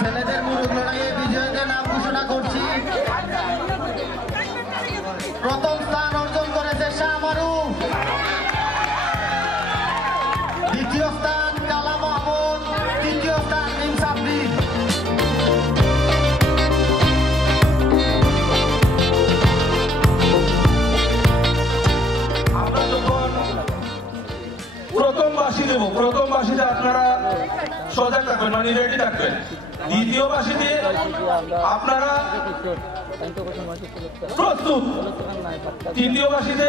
ছেলেদের মুরুগ লড়াইয়ে বিজয়ীদের নাম ঘোষণা করছি। প্রথম স্থান অর্জন করেছে শাহ মারুফ, দ্বিতীয় স্থান কালা মাহমুদ, তৃতীয় স্থান মিম সাবরি। আমরা যখন প্রথম বাঁশি দেব, প্রথম বাঁশিতে আপনারা সজাগ থাকবেন, মানে রেডি থাকবেন। দ্বিতীয় বাঁশিতে আপনারা প্রস্তুত, তৃতীয় বাঁশিতে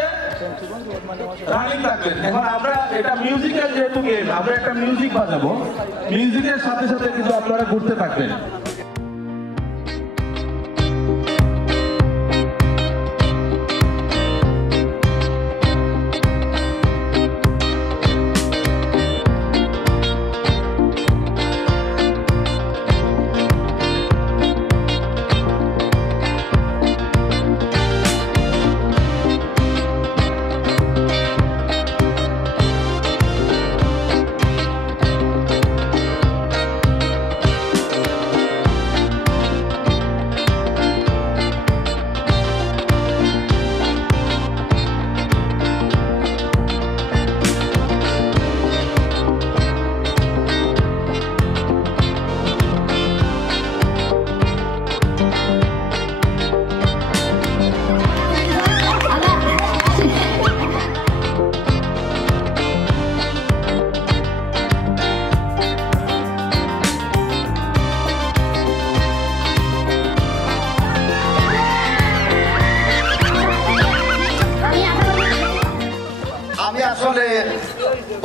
রানিং থাকবেন। এখন আমরা এটা মিউজিক্যাল যেহেতু গেম, আমরা একটা মিউজিক বাজাবো, মিউজিকের সাথে সাথে কিন্তু আপনারা ঘুরতে থাকবেন।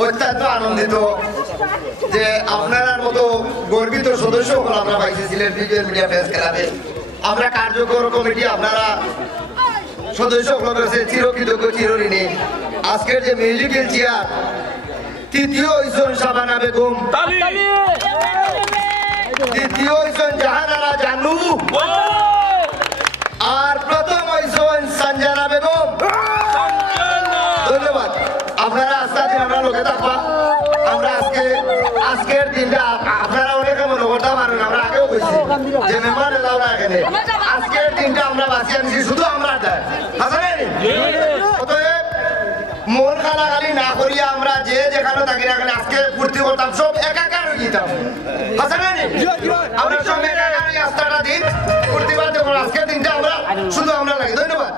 অত্যন্ত আনন্দিত যে আপনার মতো গর্বিত সদস্য আমরা পাইছি সিলেট ভিজুয়াল মিডিয়া প্রেস ক্লাবে। আমরা কার্যকর কমিটি আপনারা সদস্য করেছে চিরকৃতজ্ঞ চিরঋণী। আজকের যে মিউজিক্যাল চেয়ার তৃতীয় হইছেন শাবানা বেগম, দ্বিতীয় হইছেন জাহানারা জানু, আর প্রথম হইছেন সঞ্জনা বেগম। ধন্যবাদ। আপনারা আস্তে দিন আমরা লোকে থাকবা। আমরা আজকের দিনটা আপনারা অনেকে মনে করতে পারেন, আমরা আগেও বলছি যে মেহমান এলাওরা এখানে আজকের দিনটা আমরা বাঁচিয়ে আনছি শুধু আমরা দেয়। অতএব মন খালাখালি না করিয়া আমরা যে যেখানে থাকি না এখানে আজকে ফুর্তি করতাম, সব একাকার হয়ে যেতাম। আমরা সব একাকার আস্থাটা দিন ফুর্তি করতে আজকের দিনটা আমরা শুধু আমরা লাগি। ধন্যবাদ।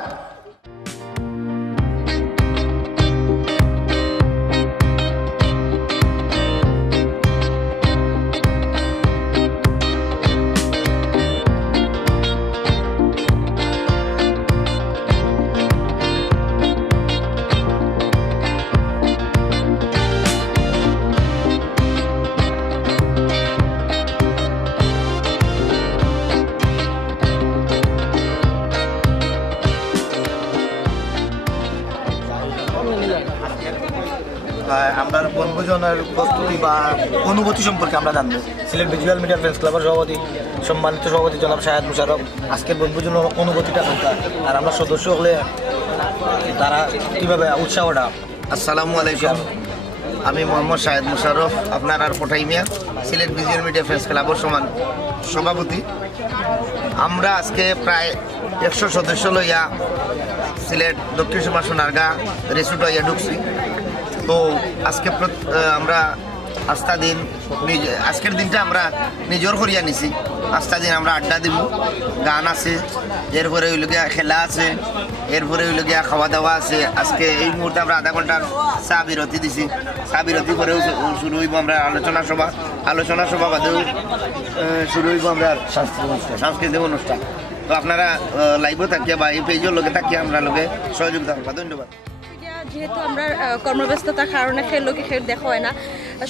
বনভোজনের প্রস্তুতি বা অনুভূতি সম্পর্কে আমরা জানবো। সিলেট ভিজুয়াল মিডিয়া ফ্রেন্ডস ক্লাবের সভাপতি, সম্মানিত সভাপতি জনাব শাহেদ মুশারফ, আজকের বনভোজনের অনুভূতিটা কোনটা, আর আমরা সদস্য হলে তারা কীভাবে উৎসাহটা। আসসালামু আলাইকুম, আমি মোহাম্মদ শাহেদ মুশারফ, আপনার আর কোটাইমিয়া সিলেট ভিজুয়াল মিডিয়া ফ্রেন্ডস ক্লাবের সভাপতি। আমরা আজকে প্রায় 100 সদস্য লইয়া সিলেট দক্ষিণ সীমা সোনারগাঁ রিসোর্ট হইয়া ঢুকছি। তো আজকে আমরা আস্থা দিন আজকের দিনটা আমরা নিজের করিয়া নিছি। আস্থা দিন আমরা আড্ডা দিব, গান আছে, এরপরে ওই লোকিয়া খেলা আছে, এরপরে ওই লোকিয়া খাওয়া দাওয়া আছে। আজকে এই মুহূর্তে আমরা আধা ঘন্টার চা বিরতি দিছি। চা বিরতি করেও শুরু হইব আমরা আলোচনা সভা বাদেও শুরু হইব আমরা সাংস্কৃতিক অনুষ্ঠান। তো আপনারা লাইভও থাকিয়া বা এই পেজের লোকে থাকিয়া আমরা লোকে সহযোগিতা করবা। ধন্যবাদ। যেহেতু আমরা কর্মব্যস্ততার কারণে লোকে দেখা হয় না,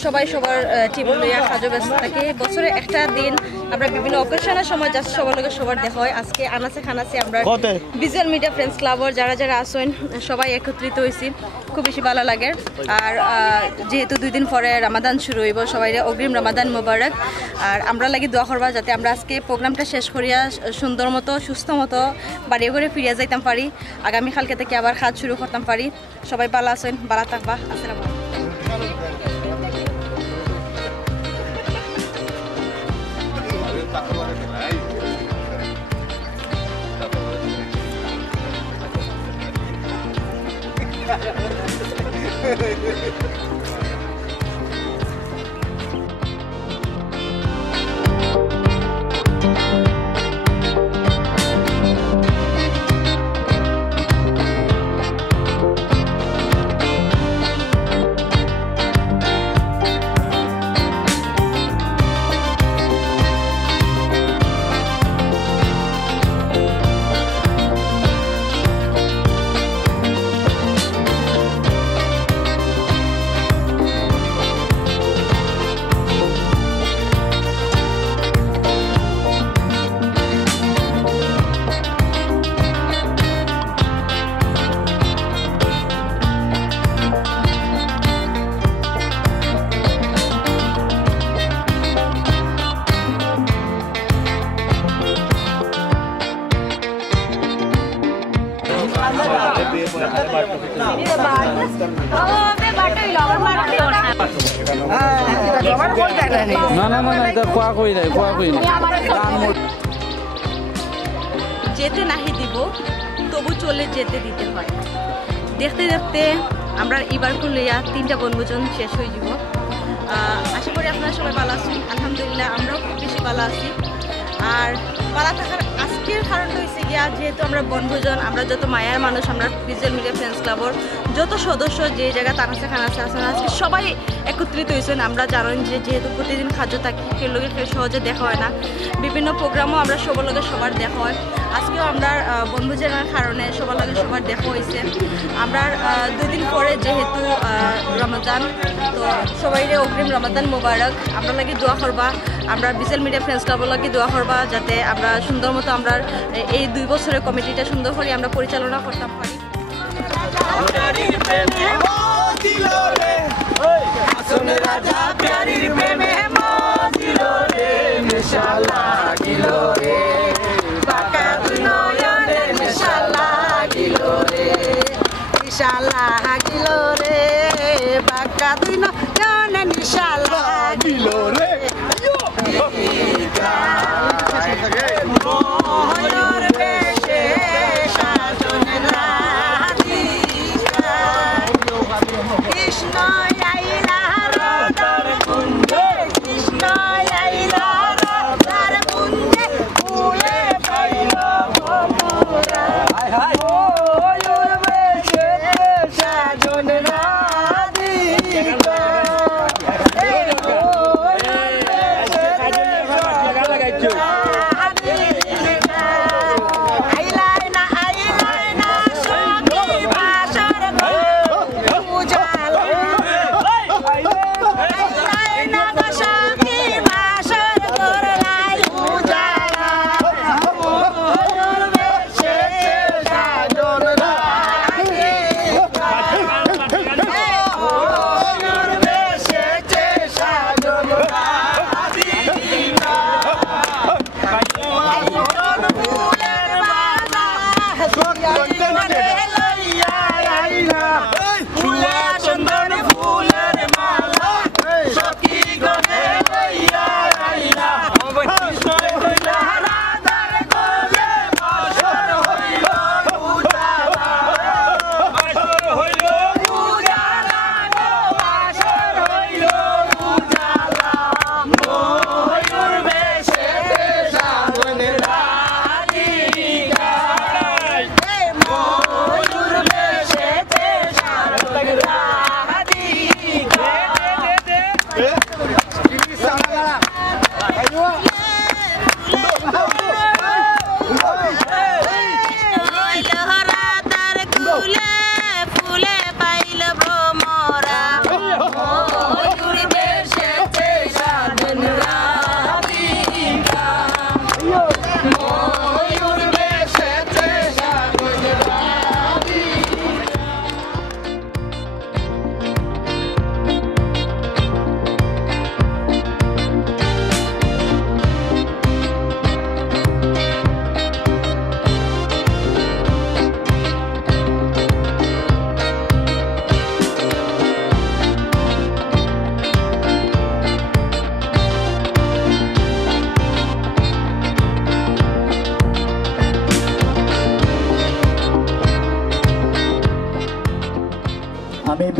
সবাই সবার টিভি লইয়া কাজে ব্যস্ত থাকে। বছরে একটা দিন আমরা বিভিন্ন অকেশনের সময় জাস্ট সবার লোকের সবার দেখা হয়। আজকে আনাচে খানাচে আমরা ভিজুয়াল মিডিয়া ফ্রেন্ডস ক্লাবর যারা আছেন সবাই একত্রিত হয়েছি, খুব বেশি ভালো লাগে। আর যেহেতু 2 দিন পরে রামাদান শুরু হইব, সবাই অগ্রিম রামাদান মোবারক। আর আমরা লাগি দোয়া করবা যাতে আমরা আজকে প্রোগ্রামটা শেষ করিয়া সুন্দর মতো সুস্থ মতো বাড়ি ঘরে ফিরিয়া যাইতাম পারি, আগামীকালকে থেকে আবার কাজ শুরু করতাম পারি। সবাই ভালো আছেন, ভালো থাকবা। আসসালামু আলাইকুম। যেতে নাহি দিব তবু চলে যেতে দিতে হয়। দেখতে দেখতে আমরা এবার লইয়া 3টা বনভোজন শেষ হয়ে যাব। আশা করি আপনারা সবাই ভালো আছেন। আলহামদুলিল্লাহ আমরাও খুব বেশি ভালো আছি। আর ভালো থাকার আজকের কারণটা হয়েছে গিয়া যেহেতু আমরা বনভোজন, আমরা যত মায়ার মানুষ, আমরা ভিজুয়াল মিডিয়া ফ্রেন্ডস ক্লাবর যত সদস্য যে জায়গায় তাকাছে খানাছে আসেন, আজকে সবাই একত্রিত হয়েছেন। আমরা জানেন যে যেহেতু প্রতিদিন খাদ্য থাকি, কেউ লোকের কেউ সহজে দেখা হয় না, বিভিন্ন প্রোগ্রামও আমরা সবার লোকের সবার দেখা হয়। আজকেও আমরা বনভোজনের কারণে সবার লোকের সবার দেখা হয়েছে। আমরা 2 দিন পরে যেহেতু রমজান, তো সবাই অগ্রিম রমজান মোবারক। আমরা লাগে দোয়া করবা, আমরা ভিজুয়াল মিডিয়া ফ্রেন্ডস ক্লাবের লাগে দোয়া করবা যাতে আমরা সুন্দর মতো আমরা এই 2 বছরের কমিটিটা সুন্দর করে আমরা পরিচালনা করতে পারি।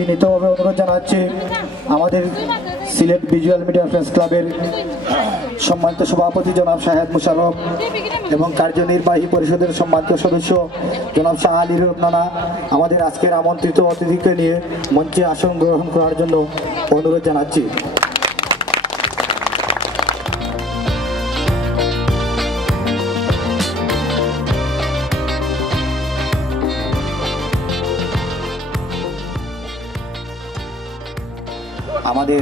বিনীতভাবে অনুরোধ জানাচ্ছি আমাদের সিলেট ভিজুয়াল মিডিয়া ফ্রেন্ডস ক্লাবের সম্মানিত সভাপতি জনাব শাহেদ মুশাররফ এবং কার্যনির্বাহী পরিষদের সম্মানিত সদস্য জনাব শাহ আলী রুকনানা আমাদের আজকের আমন্ত্রিত অতিথিকে নিয়ে মঞ্চে আসন গ্রহণ করার জন্য অনুরোধ জানাচ্ছি। আমাদের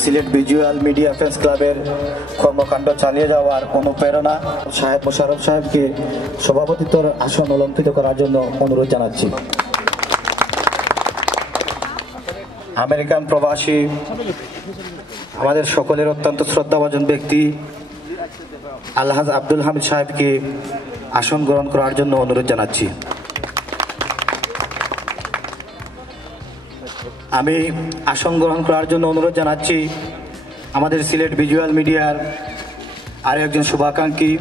সিলেট ভিজুয়াল মিডিয়া ফ্রেন্ডস ক্লাবের কর্মকাণ্ড চালিয়ে যাওয়ার অনুপ্রেরণা শাহেদ মোশাররফ সাহেবকে সভাপতিত্বের আসন অলঙ্কৃত করার জন্য অনুরোধ জানাচ্ছি। আমেরিকান প্রবাসী আমাদের সকলের অত্যন্ত শ্রদ্ধাভাজন ব্যক্তি আলহাজ আব্দুল হামিদ সাহেবকে আসন গ্রহণ করার জন্য অনুরোধ জানাচ্ছি। আমি আসন গ্রহণ করার জন্য অনুরোধ জানাচ্ছি আমাদের সিলেট ভিজুয়াল মিডিয়ার আর একজন শুভাকাঙ্ক্ষী,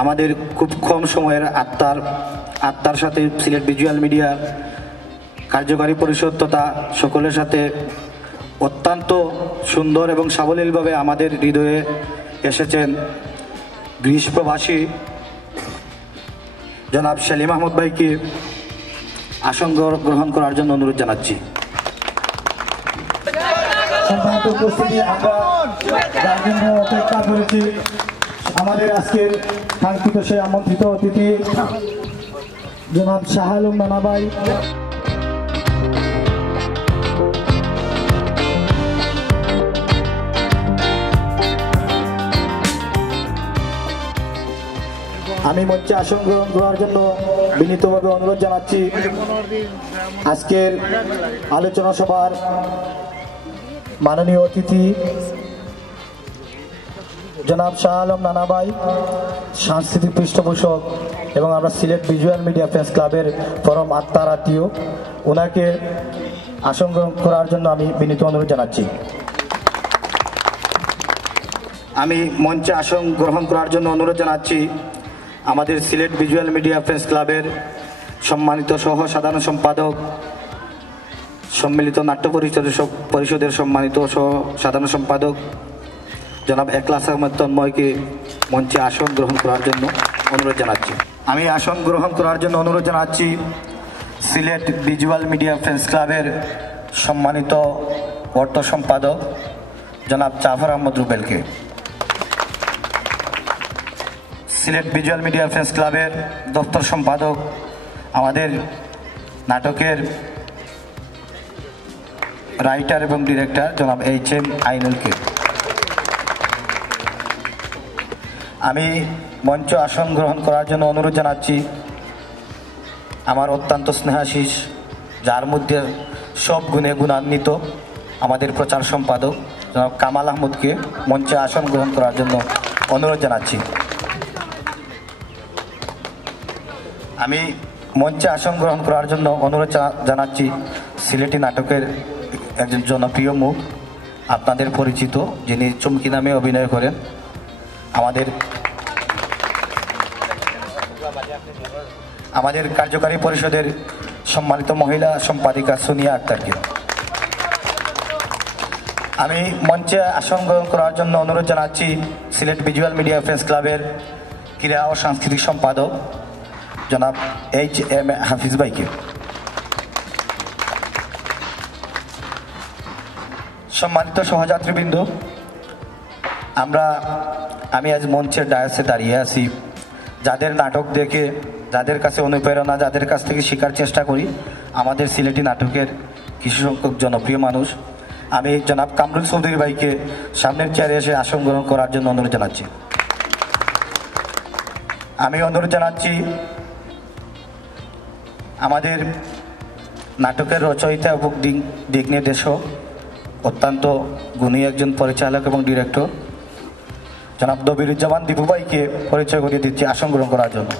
আমাদের খুব কম সময়ের আত্মার সাথে সিলেট ভিজুয়াল মিডিয়ার কার্যকারী পরিষদ তথা সকলের সাথে অত্যন্ত সুন্দর এবং সাবলীলভাবে আমাদের হৃদয়ে এসেছেন গ্রিস প্রবাসী জনাব সেলিম আহমদ ভাইকে আসন গ্রহণ করার জন্য অনুরোধ জানাচ্ছি। সম্মানিত উপস্থিতি, আমরা অপেক্ষা করেছি আমাদের আজকের কাঙ্ক্ষিত সেই আমন্ত্রিত অতিথি জনাব শাহ আলম নানা ভাই। আমি মঞ্চে আসন গ্রহণ করার জন্য বিনীতভাবে অনুরোধ জানাচ্ছি আজকের আলোচনা সভার মাননীয় অতিথি জনাব শাহ আলম নানা ভাই, সাংস্কৃতিক পৃষ্ঠপোষক এবং আমরা সিলেট ভিজুয়াল মিডিয়া ফ্রেন্ডস ক্লাবের পরম আত্মার আত্মীয়, ওনাকে আসন গ্রহণ করার জন্য আমি বিনীত অনুরোধ জানাচ্ছি। আমি মঞ্চে আসন গ্রহণ করার জন্য অনুরোধ জানাচ্ছি আমাদের সিলেট ভিজুয়াল মিডিয়া ফ্রেন্ডস ক্লাবের সম্মানিত সহ সাধারণ সম্পাদক, সম্মিলিত নাট্য পরিষদের সম্মানিত সহ সাধারণ সম্পাদক জনাব একলাস আহমেদ তন্ময়কে মঞ্চে আসন গ্রহণ করার জন্য অনুরোধ জানাচ্ছি। আমি আসন গ্রহণ করার জন্য অনুরোধ জানাচ্ছি সিলেট ভিজুয়াল মিডিয়া ফ্রেন্ডস ক্লাবের সম্মানিত অর্থ সম্পাদক জনাব জাফর আহমদ রুবেলকে, সিলেট ভিজুয়াল মিডিয়া ফ্রেন্ডস ক্লাবের দপ্তর সম্পাদক আমাদের নাটকের রাইটার এবং ডিরেক্টর জনাব HM আইনুলকে। আমি মঞ্চ আসন গ্রহণ করার জন্য অনুরোধ জানাচ্ছি আমার অত্যন্ত স্নেহাশিস, যার মধ্যে সব গুণে গুণান্বিত আমাদের প্রচার সম্পাদক জনাব কামাল আহমদকে মঞ্চে আসন গ্রহণ করার জন্য অনুরোধ জানাচ্ছি। আমি মঞ্চে আসন গ্রহণ করার জন্য অনুরোধ জানাচ্ছি সিলেটি নাটকের একজন জনপ্রিয় মুখ, আপনাদের পরিচিত, যিনি চুমকি নামে অভিনয় করেন, আমাদের কার্যকারী পরিষদের সম্মানিত মহিলা সম্পাদিকা সোনিয়া আক্তারকে। আমি মঞ্চে আসন গ্রহণ করার জন্য অনুরোধ জানাচ্ছি সিলেট ভিজুয়াল মিডিয়া ফ্রেন্ডস ক্লাবের ক্রীড়া ও সাংস্কৃতিক সম্পাদক জনাব HM হাফিজ ভাইকে। সম্মানিত সহযাত্রীবৃন্দ, আমি আজ মঞ্চের ডায়াসে দাঁড়িয়ে আছি যাদের নাটক দেখে, যাদের কাছে অনুপ্রেরণা, যাদের কাছ থেকে শেখার চেষ্টা করি, আমাদের সিলেটি নাটকের কিছু সংখ্যক জনপ্রিয় মানুষ। আমি জনাব কামরুল চৌধুরী ভাইকে সামনের চেয়ারে এসে আসন গ্রহণ করার জন্য অনুরোধ জানাচ্ছি। আমি অনুরোধ জানাচ্ছি আমাদের নাটকের রচয়িতা এবং দিক নির্দেশক, অত্যন্ত গুণী একজন পরিচালক এবং ডিরেক্টর জনাব দবিরুজ্জামান দীপু ভাইকে পরিচয় করিয়ে দিচ্ছি আসন গ্রহণ করার জন্য।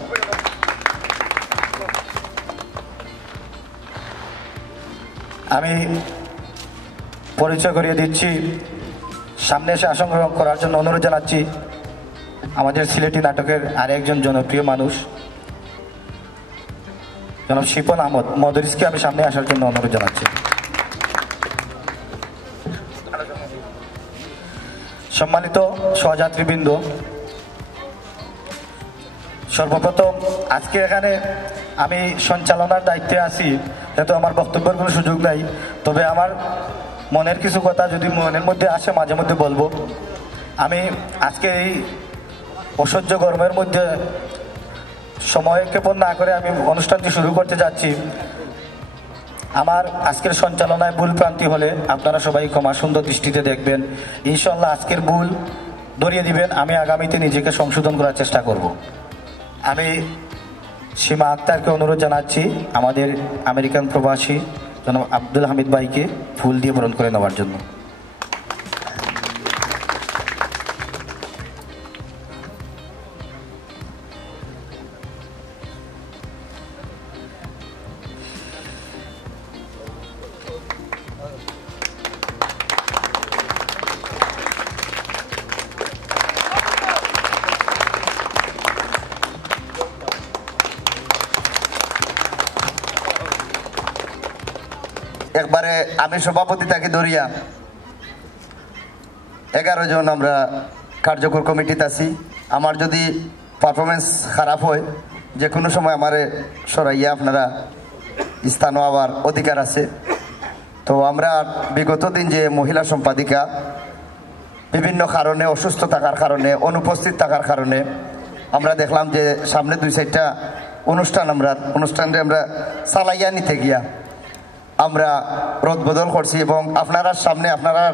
আমি পরিচয় করিয়ে দিচ্ছি সামনে এসে আসন গ্রহণ করার জন্য অনুরোধ জানাচ্ছি আমাদের সিলেটি নাটকের আরেকজন জনপ্রিয় মানুষ জনাব শিপন আহমদ মদরিসকে আমি সামনে আসার জন্য অনুরোধ জানাচ্ছি। সম্মানিত সহযাত্রীবৃন্দ, সর্বপ্রথম আজকে এখানে আমি সঞ্চালনার দায়িত্বে আছি, যেহেতু আমার বক্তব্যের কোনো সুযোগ নাই, তবে আমার মনের কিছু কথা যদি মনের মধ্যে আসে মাঝে মধ্যে বলবো। আমি আজকে এই অসহ্য গরমের মধ্যে সময় ক্ষেপণ না করে আমি অনুষ্ঠানটি শুরু করতে যাচ্ছি। আমার আজকের সঞ্চালনায় ভুল প্রান্তি হলে আপনারা সবাই ক্ষমা সুন্দর দৃষ্টিতে দেখবেন। ইনশাল্লাহ আজকের ভুল ধরিয়ে দিবেন, আমি আগামীতে নিজেকে সংশোধন করার চেষ্টা করব। আমি সীমা আক্তারকে অনুরোধ জানাচ্ছি আমাদের আমেরিকান প্রবাসী জনাব আব্দুল হামিদ ভাইকে ফুল দিয়ে বরণ করে নেওয়ার জন্য। একবারে আমি সভাপতি তাকে ধরিয়া 11 জন আমরা কার্যকর কমিটিতে আছি। আমার যদি পারফরমেন্স খারাপ হয় যে কোনো সময় আমারে সরাইয়া আপনারা স্থান হওয়ার অধিকার আছে। তো আমরা বিগত দিন যে মহিলা সম্পাদিকা বিভিন্ন কারণে অসুস্থ থাকার কারণে অনুপস্থিত থাকার কারণে আমরা দেখলাম যে সামনে 2-4টা অনুষ্ঠানটা আমরা চালাইয়া নিতে গিয়া আমরা রদবদল করছি এবং আপনারা সামনে আপনারা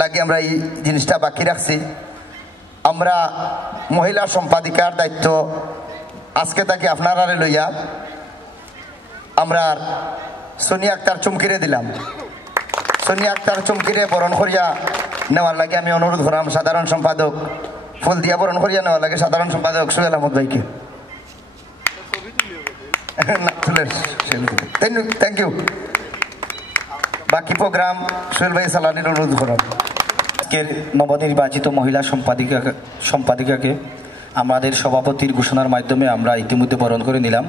লাগে আমরা এই জিনিসটা বাকি রাখছি। আমরা মহিলা সম্পাদিকার দায়িত্ব আজকে তাকে আপনারা লইয়া আমরা সোনিয়া আক্তার চুমকিরে দিলাম। সোনিয়া আক্তার চুমকিরে বরণ করিয়া নেওয়ার লাগে আমি অনুরোধ করলাম সাধারণ সম্পাদক ফুল দিয়া বরণ করিয়া নেওয়ার লাগে সাধারণ সম্পাদক সোহেল আহমদ ভাইকে। Thank you. বাকি প্রোগ্রাম সোহেল ভাই সালানির অনুরোধ করার। আজকের নবনির্বাচিত মহিলা সম্পাদিকাকে আমাদের সভাপতির ঘোষণার মাধ্যমে আমরা ইতিমধ্যে বরণ করে নিলাম।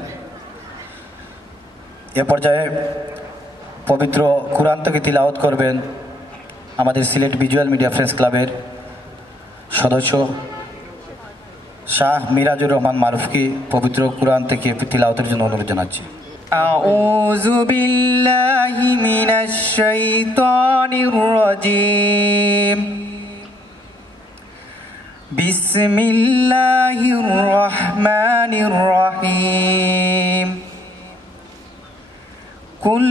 এ পর্যায়ে পবিত্র কুরআন থেকে তিলাওয়াত করবেন আমাদের সিলেট ভিজুয়াল মিডিয়া ফ্রেন্ডস ক্লাবের সদস্য শাহ মিরাজুর রহমান মারুফকে পবিত্র কুরআন থেকে তিলাওয়াতের জন্য অনুরোধ জানাচ্ছি। أعوذ بالله من الشيطان الرجيم بسم الله الرحمن الرحيم قل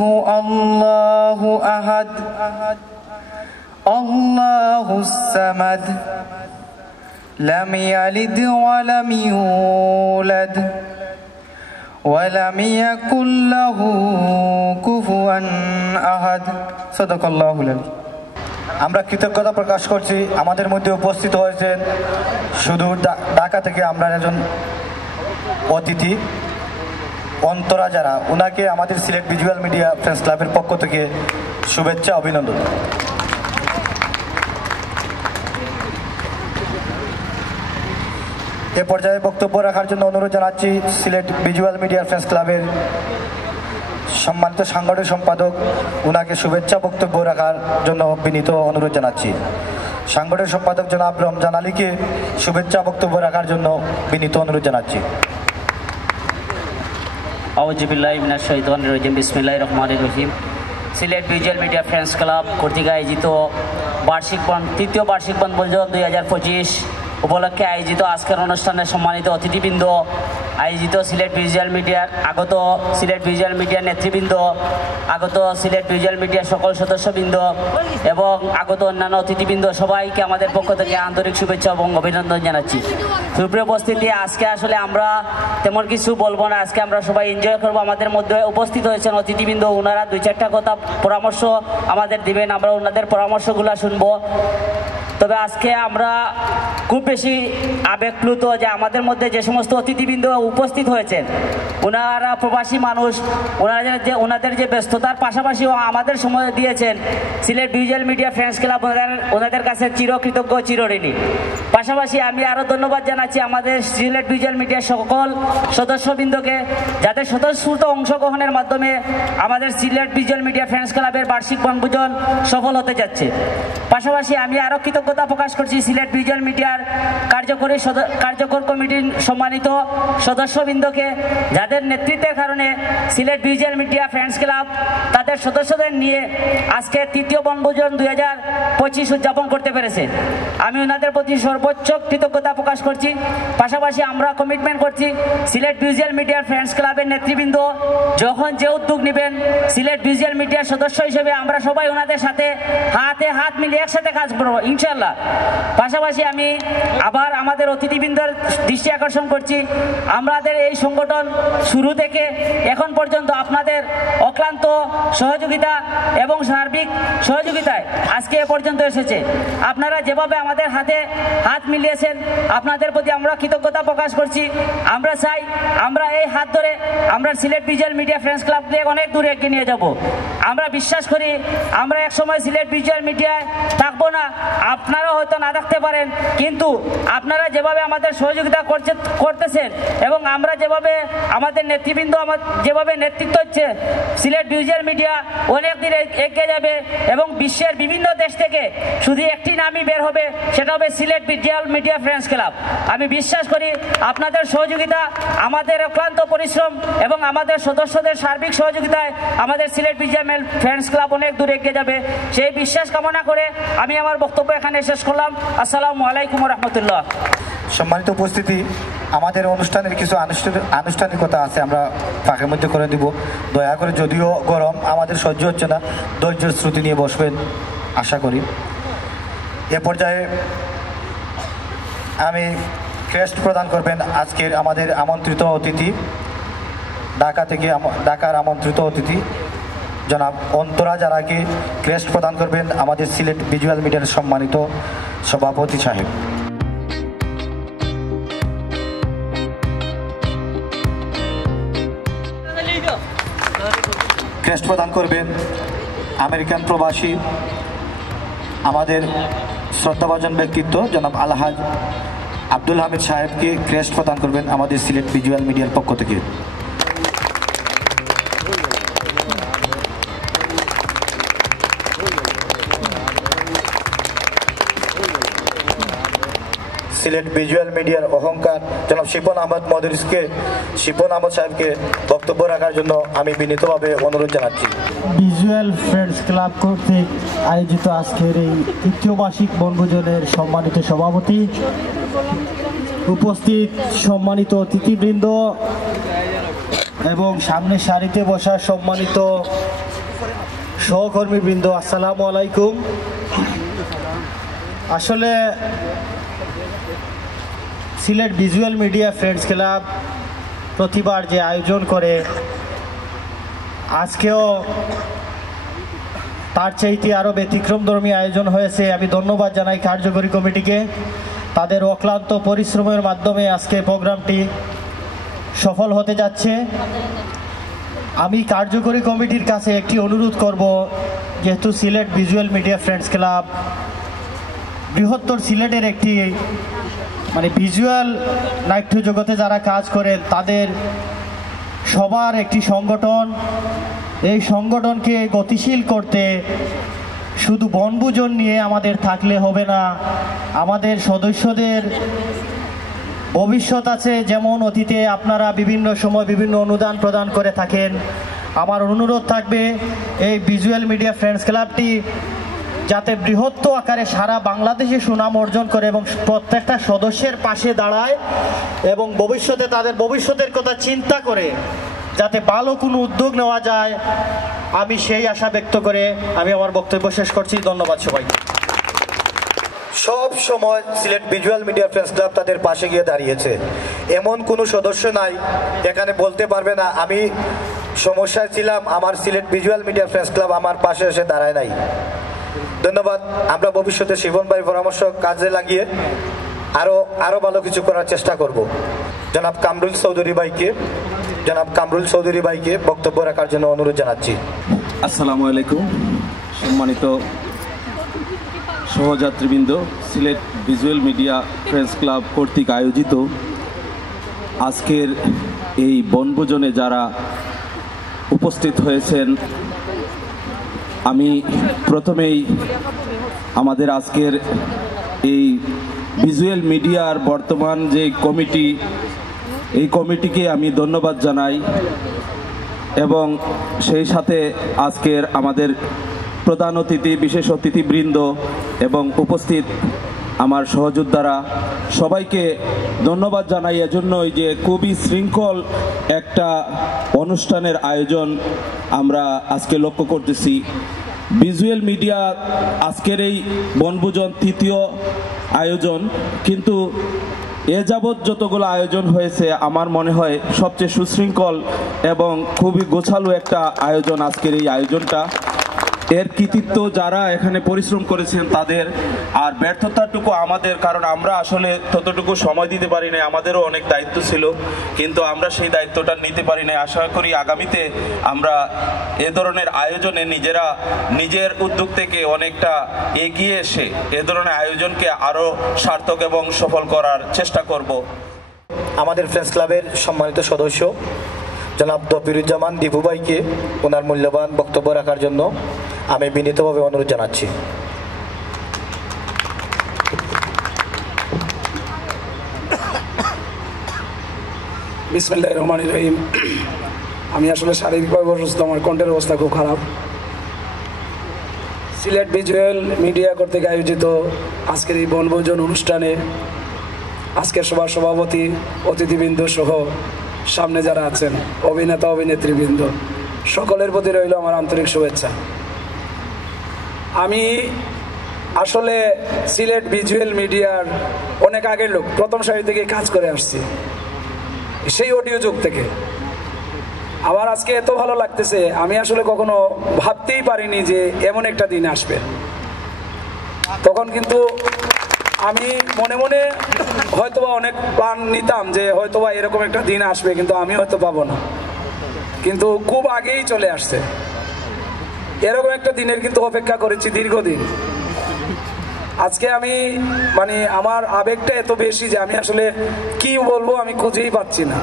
هو الله أحد الله الصمد لم يلد ولم يولد ولم يكن له كفوا أحد صدق الله العظيم। আমরা কৃতজ্ঞতা প্রকাশ করছি আমাদের মধ্যে উপস্থিত হয়েছেন শুধু ঢাকা থেকে আমরা একজন অতিথি অন্তরা যারা, ওনাকে আমাদের সিলেট ভিজুয়াল মিডিয়া ফ্রেন্ডস ক্লাবের পক্ষ থেকে শুভেচ্ছা অভিনন্দন। এ পর্যায়ে বক্তব্য রাখার জন্য অনুরোধ জানাচ্ছি সিলেট ভিজুয়াল মিডিয়া ফ্রেন্ডস ক্লাবের সম্মানিত সাংগঠনিক সম্পাদক, ওনাকে শুভেচ্ছা বক্তব্য রাখার জন্য বিনীত অনুরোধ জানাচ্ছি। সাংগঠনিক সম্পাদক জনাব রমজান আলীকে শুভেচ্ছা বক্তব্য রাখার জন্য বিনীত অনুরোধ জানাচ্ছি। আউযু বিল্লাহি মিনাশ শাইতানির রাজিম বিসমিল্লাহির রহমানির রহিম। Sylhet visual media friends club কর্তৃক আয়োজিত তৃতীয় বার্ষিক বনভোজন 2025 উপলক্ষে আয়োজিত আজকের অনুষ্ঠানে সম্মানিত অতিথিবৃন্দ, আয়োজিত সিলেট ভিজুয়াল মিডিয়ার সিলেট ভিজুয়াল মিডিয়ার নেতৃবৃন্দ, আগত সিলেট ভিজুয়াল মিডিয়ার সকল সদস্যবৃন্দ এবং আগত অন্যান্য অতিথিবৃন্দ, সবাইকে আমাদের পক্ষ থেকে আন্তরিক শুভেচ্ছা এবং অভিনন্দন জানাচ্ছি। সুপ্রিয় উপস্থিতি, আজকে আসলে আমরা তেমন কিছু বলবো না, আজকে আমরা সবাই এনজয় করবো। আমাদের মধ্যে উপস্থিত হয়েছেন অতিথিবৃন্দ, ওনারা 2-4টা কথা পরামর্শ আমাদের দিবেন, আমরা ওনাদের পরামর্শগুলো শুনবো। তবে আজকে আমরা খুব বেশি আবেগপ্লুত যে আমাদের মধ্যে যে সমস্ত অতিথিবৃন্দ উপস্থিত হয়েছেন, ওনারা প্রবাসী মানুষ, ওনাদের যে ব্যস্ততার পাশাপাশিও আমাদের সময় দিয়েছেন। Sylhet visual media friends club ওনাদের কাছে চিরকৃতজ্ঞ, চিরঋণী। পাশাপাশি আমি আরও ধন্যবাদ জানাচ্ছি আমাদের সিলেট ভিজুয়াল মিডিয়ার সকল সদস্যবৃন্দকে, যাদের স্বতঃস্ফূর্ত অংশগ্রহণের মাধ্যমে আমাদের সিলেট ভিজুয়াল মিডিয়া ফ্রেন্ডস ক্লাবের বার্ষিক বনভোজন সফল হতে যাচ্ছে। পাশাপাশি আমি আরও কৃতজ্ঞতা প্রকাশ করছি সিলেট ভিজুয়াল মিডিয়ার কার্যকর কমিটির সম্মানিত সদস্যবৃন্দকে, যাদের নেতৃত্বের কারণে Sylhet visual media friends club তাদের সদস্যদের নিয়ে আজকে তৃতীয় বনভোজন 2025 উদযাপন করতে পেরেছে। আমি ওনাদের প্রতি সর্বোচ্চ কৃতজ্ঞতা প্রকাশ করছি। পাশাপাশি আমরা কমিটমেন্ট করছি সিলেট ভিজুয়াল মিডিয়ার ফ্রেন্ডস ক্লাবের নেতৃবৃন্দ যখন যে উদ্যোগ নেবেন, সিলেট ভিজুয়াল মিডিয়ার সদস্য হিসেবে আমরা সবাই ওনাদের সাথে হাতে হাত মিলিয়ে একসাথে কাজ করবো ইনশাল্লাহ। পাশাপাশি আমি আবার আমাদের অতিথিবৃন্দের দৃষ্টি আকর্ষণ করছি, আমাদের এই সংগঠন শুরু থেকে এখন পর্যন্ত আপনাদের অক্লান্ত সহযোগিতা এবং সার্বিক সহযোগিতায় আজকে এ পর্যন্ত এসেছে। আপনারা যেভাবে আমাদের হাতে হাত মিলিয়েছেন, আপনাদের প্রতি আমরা কৃতজ্ঞতা প্রকাশ করছি। আমরা চাই আমরা এই হাত ধরে আমরা সিলেট ভিজুয়াল মিডিয়া ফ্রেন্ডস ক্লাবকে অনেক দূরে এগিয়ে নিয়ে যাব। আমরা বিশ্বাস করি আমরা একসময় সিলেট ভিজুয়াল মিডিয়ায় থাকবো না, আপনারাও হয়তো না থাকতে পারেন, কিন্তু আপনারা যেভাবে আমাদের সহযোগিতা করতেছেন এবং আমরা যেভাবে আমাদের নেতৃবৃন্দ যেভাবে নেতৃত্ব হচ্ছে, সিলেট ভিজুয়াল মিডিয়া অনেক দিন এগিয়ে যাবে এবং বিশ্বের বিভিন্ন দেশ থেকে শুধু একটি নামই বের হবে, সেটা হবে Sylhet visual media friends club. আমি বিশ্বাস করি আপনাদের সহযোগিতা, আমাদের অক্লান্ত পরিশ্রম এবং আমাদের সদস্যদের সার্বিক সহযোগিতায় আমাদের সিলেট ভিজুয়াল ফ্রেন্ডস ক্লাব অনেক দূর এগিয়ে যাবে। সেই বিশ্বাস কামনা করে আমি আমার বক্তব্য এখানে শেষ করলাম। আসসালামু আলাইকুম রহমতুল্লাহ। সম্মানিত উপস্থিতি, আমাদের অনুষ্ঠানের কিছু আনুষ্ঠানিকতা আছে, আমরা ফাঁকের মধ্যে করে দিব। দয়া করে, যদিও গরম আমাদের সহ্য হচ্ছে না, ধৈর্যের শ্রুতি নিয়ে বসবেন আশা করি। এ পর্যায়ে আমি ক্রেস্ট প্রদান করবেন আজকের আমাদের আমন্ত্রিত অতিথি, ঢাকার আমন্ত্রিত অতিথি জনাব অন্তরা জারাকে ক্রেস্ট প্রদান করবেন আমাদের সিলেট ভিজুয়াল মিডিয়ার সম্মানিত সভাপতি সাহেব। ক্রেস্ট প্রদান করবেন আমেরিকান প্রবাসী আমাদের শ্রদ্ধাভাজন ব্যক্তিত্ব জনাব আলহাজ আব্দুল হামিদ সাহেবকে ক্রেস্ট প্রদান করবেন আমাদের সিলেট ভিজুয়াল মিডিয়ার পক্ষ থেকে। সিলেট ভিজুয়াল মিডিয়ার অহংকার জনাব শিপন আহমদ শিপন আহমদ সাহেবকে বক্তব্য রাখার জন্য আমি বিনীতভাবে অনুরোধ জানাচ্ছি। ভিজুয়াল ফ্রেন্ডস ক্লাব কর্তৃক আয়োজিত আজকের এই তৃতীয় বার্ষিক বনভোজনের সম্মানিত সভাপতি, উপস্থিত সম্মানিত অতিথিবৃন্দ এবং সামনের সারিতে বসা সম্মানিত সহকর্মীবৃন্দ, আসসালামু আলাইকুম। আসলে Sylhet visual media friends club প্রতিবার যে আয়োজন করে, আজকেও তার চাইতে আরও ব্যতিক্রমধর্মী আয়োজন হয়েছে। আমি ধন্যবাদ জানাই কার্যকরী কমিটিকে, তাদের অক্লান্ত পরিশ্রমের মাধ্যমে আজকে প্রোগ্রামটি সফল হতে যাচ্ছে। আমি কার্যকরী কমিটির কাছে একটি অনুরোধ করব, যেহেতু Sylhet visual media friends club বৃহত্তর সিলেটের একটি ভিজুয়াল নাট্য জগতে যারা কাজ করেন তাদের সবার একটি সংগঠন, এই সংগঠনকে গতিশীল করতে শুধু বনভোজন নিয়ে আমাদের থাকলে হবে না, আমাদের সদস্যদের ভবিষ্যৎ আছে। যেমন অতীতে আপনারা বিভিন্ন সময় বিভিন্ন অনুদান প্রদান করে থাকেন, আমার অনুরোধ থাকবে এই ভিজুয়াল মিডিয়া ফ্রেন্ডস ক্লাবটি যাতে বৃহত্তর আকারে সারা বাংলাদেশে সুনাম অর্জন করে এবং প্রত্যেকটা সদস্যের পাশে দাঁড়ায় এবং ভবিষ্যতে তাদের ভবিষ্যতের কথা চিন্তা করে যাতে ভালো কোনো উদ্যোগ নেওয়া যায়, আমি সেই আশা ব্যক্ত করে আমি আমার বক্তব্য শেষ করছি। ধন্যবাদ সবাই। সব সময় Sylhet visual media friends club তাদের পাশে গিয়ে দাঁড়িয়েছে, এমন কোনো সদস্য নাই এখানে বলতে পারবে না আমি সমস্যায় ছিলাম, আমার Sylhet visual media friends club আমার পাশে এসে দাঁড়ায় নাই। ধন্যবাদ। আমরা ভবিষ্যতে শিবন ভাই পরামর্শ কাজে লাগিয়ে আরো ভালো কিছু করার চেষ্টা করব। জনাব কামরুল চৌধুরী ভাইকে বক্তব্য রাখার জন্য অনুরোধ জানাচ্ছি। আসসালামু আলাইকুম। সম্মানিত সহযাত্রীবৃন্দ, Sylhet visual media friends club কর্তৃক আয়োজিত আজকের এই বনভোজনে যারা উপস্থিত হয়েছেন, আমি প্রথমেই আমাদের আজকের এই ভিজুয়াল মিডিয়ার বর্তমান যে কমিটি, এই কমিটিকে আমি ধন্যবাদ জানাই এবং সেই সাথে আজকের আমাদের প্রধান অতিথি, বিশেষ অতিথিবৃন্দ এবং উপস্থিত আমার সহযোদ্ধারা সবাইকে ধন্যবাদ জানাই এজন্যই যে খুবই শৃঙ্খল একটা অনুষ্ঠানের আয়োজন আমরা আজকে লক্ষ্য করতেছি। ভিজুয়াল মিডিয়া আজকের এই বনভোজন তৃতীয় আয়োজন, কিন্তু এ যাবৎ যতগুলো আয়োজন হয়েছে আমার মনে হয় সবচেয়ে সুশৃঙ্খল এবং খুবই গোছালো একটা আয়োজন আজকের এই আয়োজনটা। এর কৃতিত্ব যারা এখানে পরিশ্রম করেছেন তাদের, আর ব্যর্থতাটুকু আমাদের, কারণ আমরা আসলে ততটুকু সময় দিতে পারি না। আমাদেরও অনেক দায়িত্ব ছিল, কিন্তু আমরা সেই দায়িত্বটা নিতে পারি না। আশা করি আগামীতে আমরা এ ধরনের আয়োজনে নিজের উদ্যোগ থেকে অনেকটা এগিয়ে এসে এ ধরনের আয়োজনকে আরও সার্থক এবং সফল করার চেষ্টা করব। আমাদের ফ্রেন্ডস ক্লাবের সম্মানিত সদস্য জনাব দফিরুজ্জামান দীপু ভাইকে ওনার মূল্যবান বক্তব্য রাখার জন্য আমি বিনীতভাবে অনুরোধ জানাচ্ছি। বিসমিল্লাহির রহমানির রহিম। আমি আসলে শারীরিকভাবে অসুস্থ, আমার কণ্ঠের অবস্থা খুব খারাপ। সিলেট ভিজুয়াল মিডিয়া কর্তৃক আয়োজিত আজকের এই বনভোজন অনুষ্ঠানে আজকের সভার সভাপতি, অতিথিবৃন্দ সহ সামনে যারা আছেন, অভিনেতা অভিনেত্রীবৃন্দ, সকলের প্রতি রইল আমার আন্তরিক শুভেচ্ছা। আমি আসলে সিলেট ভিজুয়াল মিডিয়ার অনেক আগের লোক, প্রথম সারি থেকে কাজ করে আসছি, সেই অডিও যুগ থেকে। আমার আজকে এত ভালো লাগতেছে, আমি আসলে কখনো ভাবতেই পারিনি যে এমন একটা দিন আসবে। তখন কিন্তু আমি মনে মনে হয়তোবা অনেক প্ল্যান নিতাম যে হয়তোবা এরকম একটা দিন আসবে, কিন্তু আমি হয়তো পাবো না, কিন্তু খুব আগেই চলে আসছে। এরকম একটা দিনের কিন্তু অপেক্ষা করেছি দীর্ঘদিন। আজকে আমি আমার আবেগটা এত বেশি যে আমি আসলে কি বলবো আমি খুঁজেই পাচ্ছি না।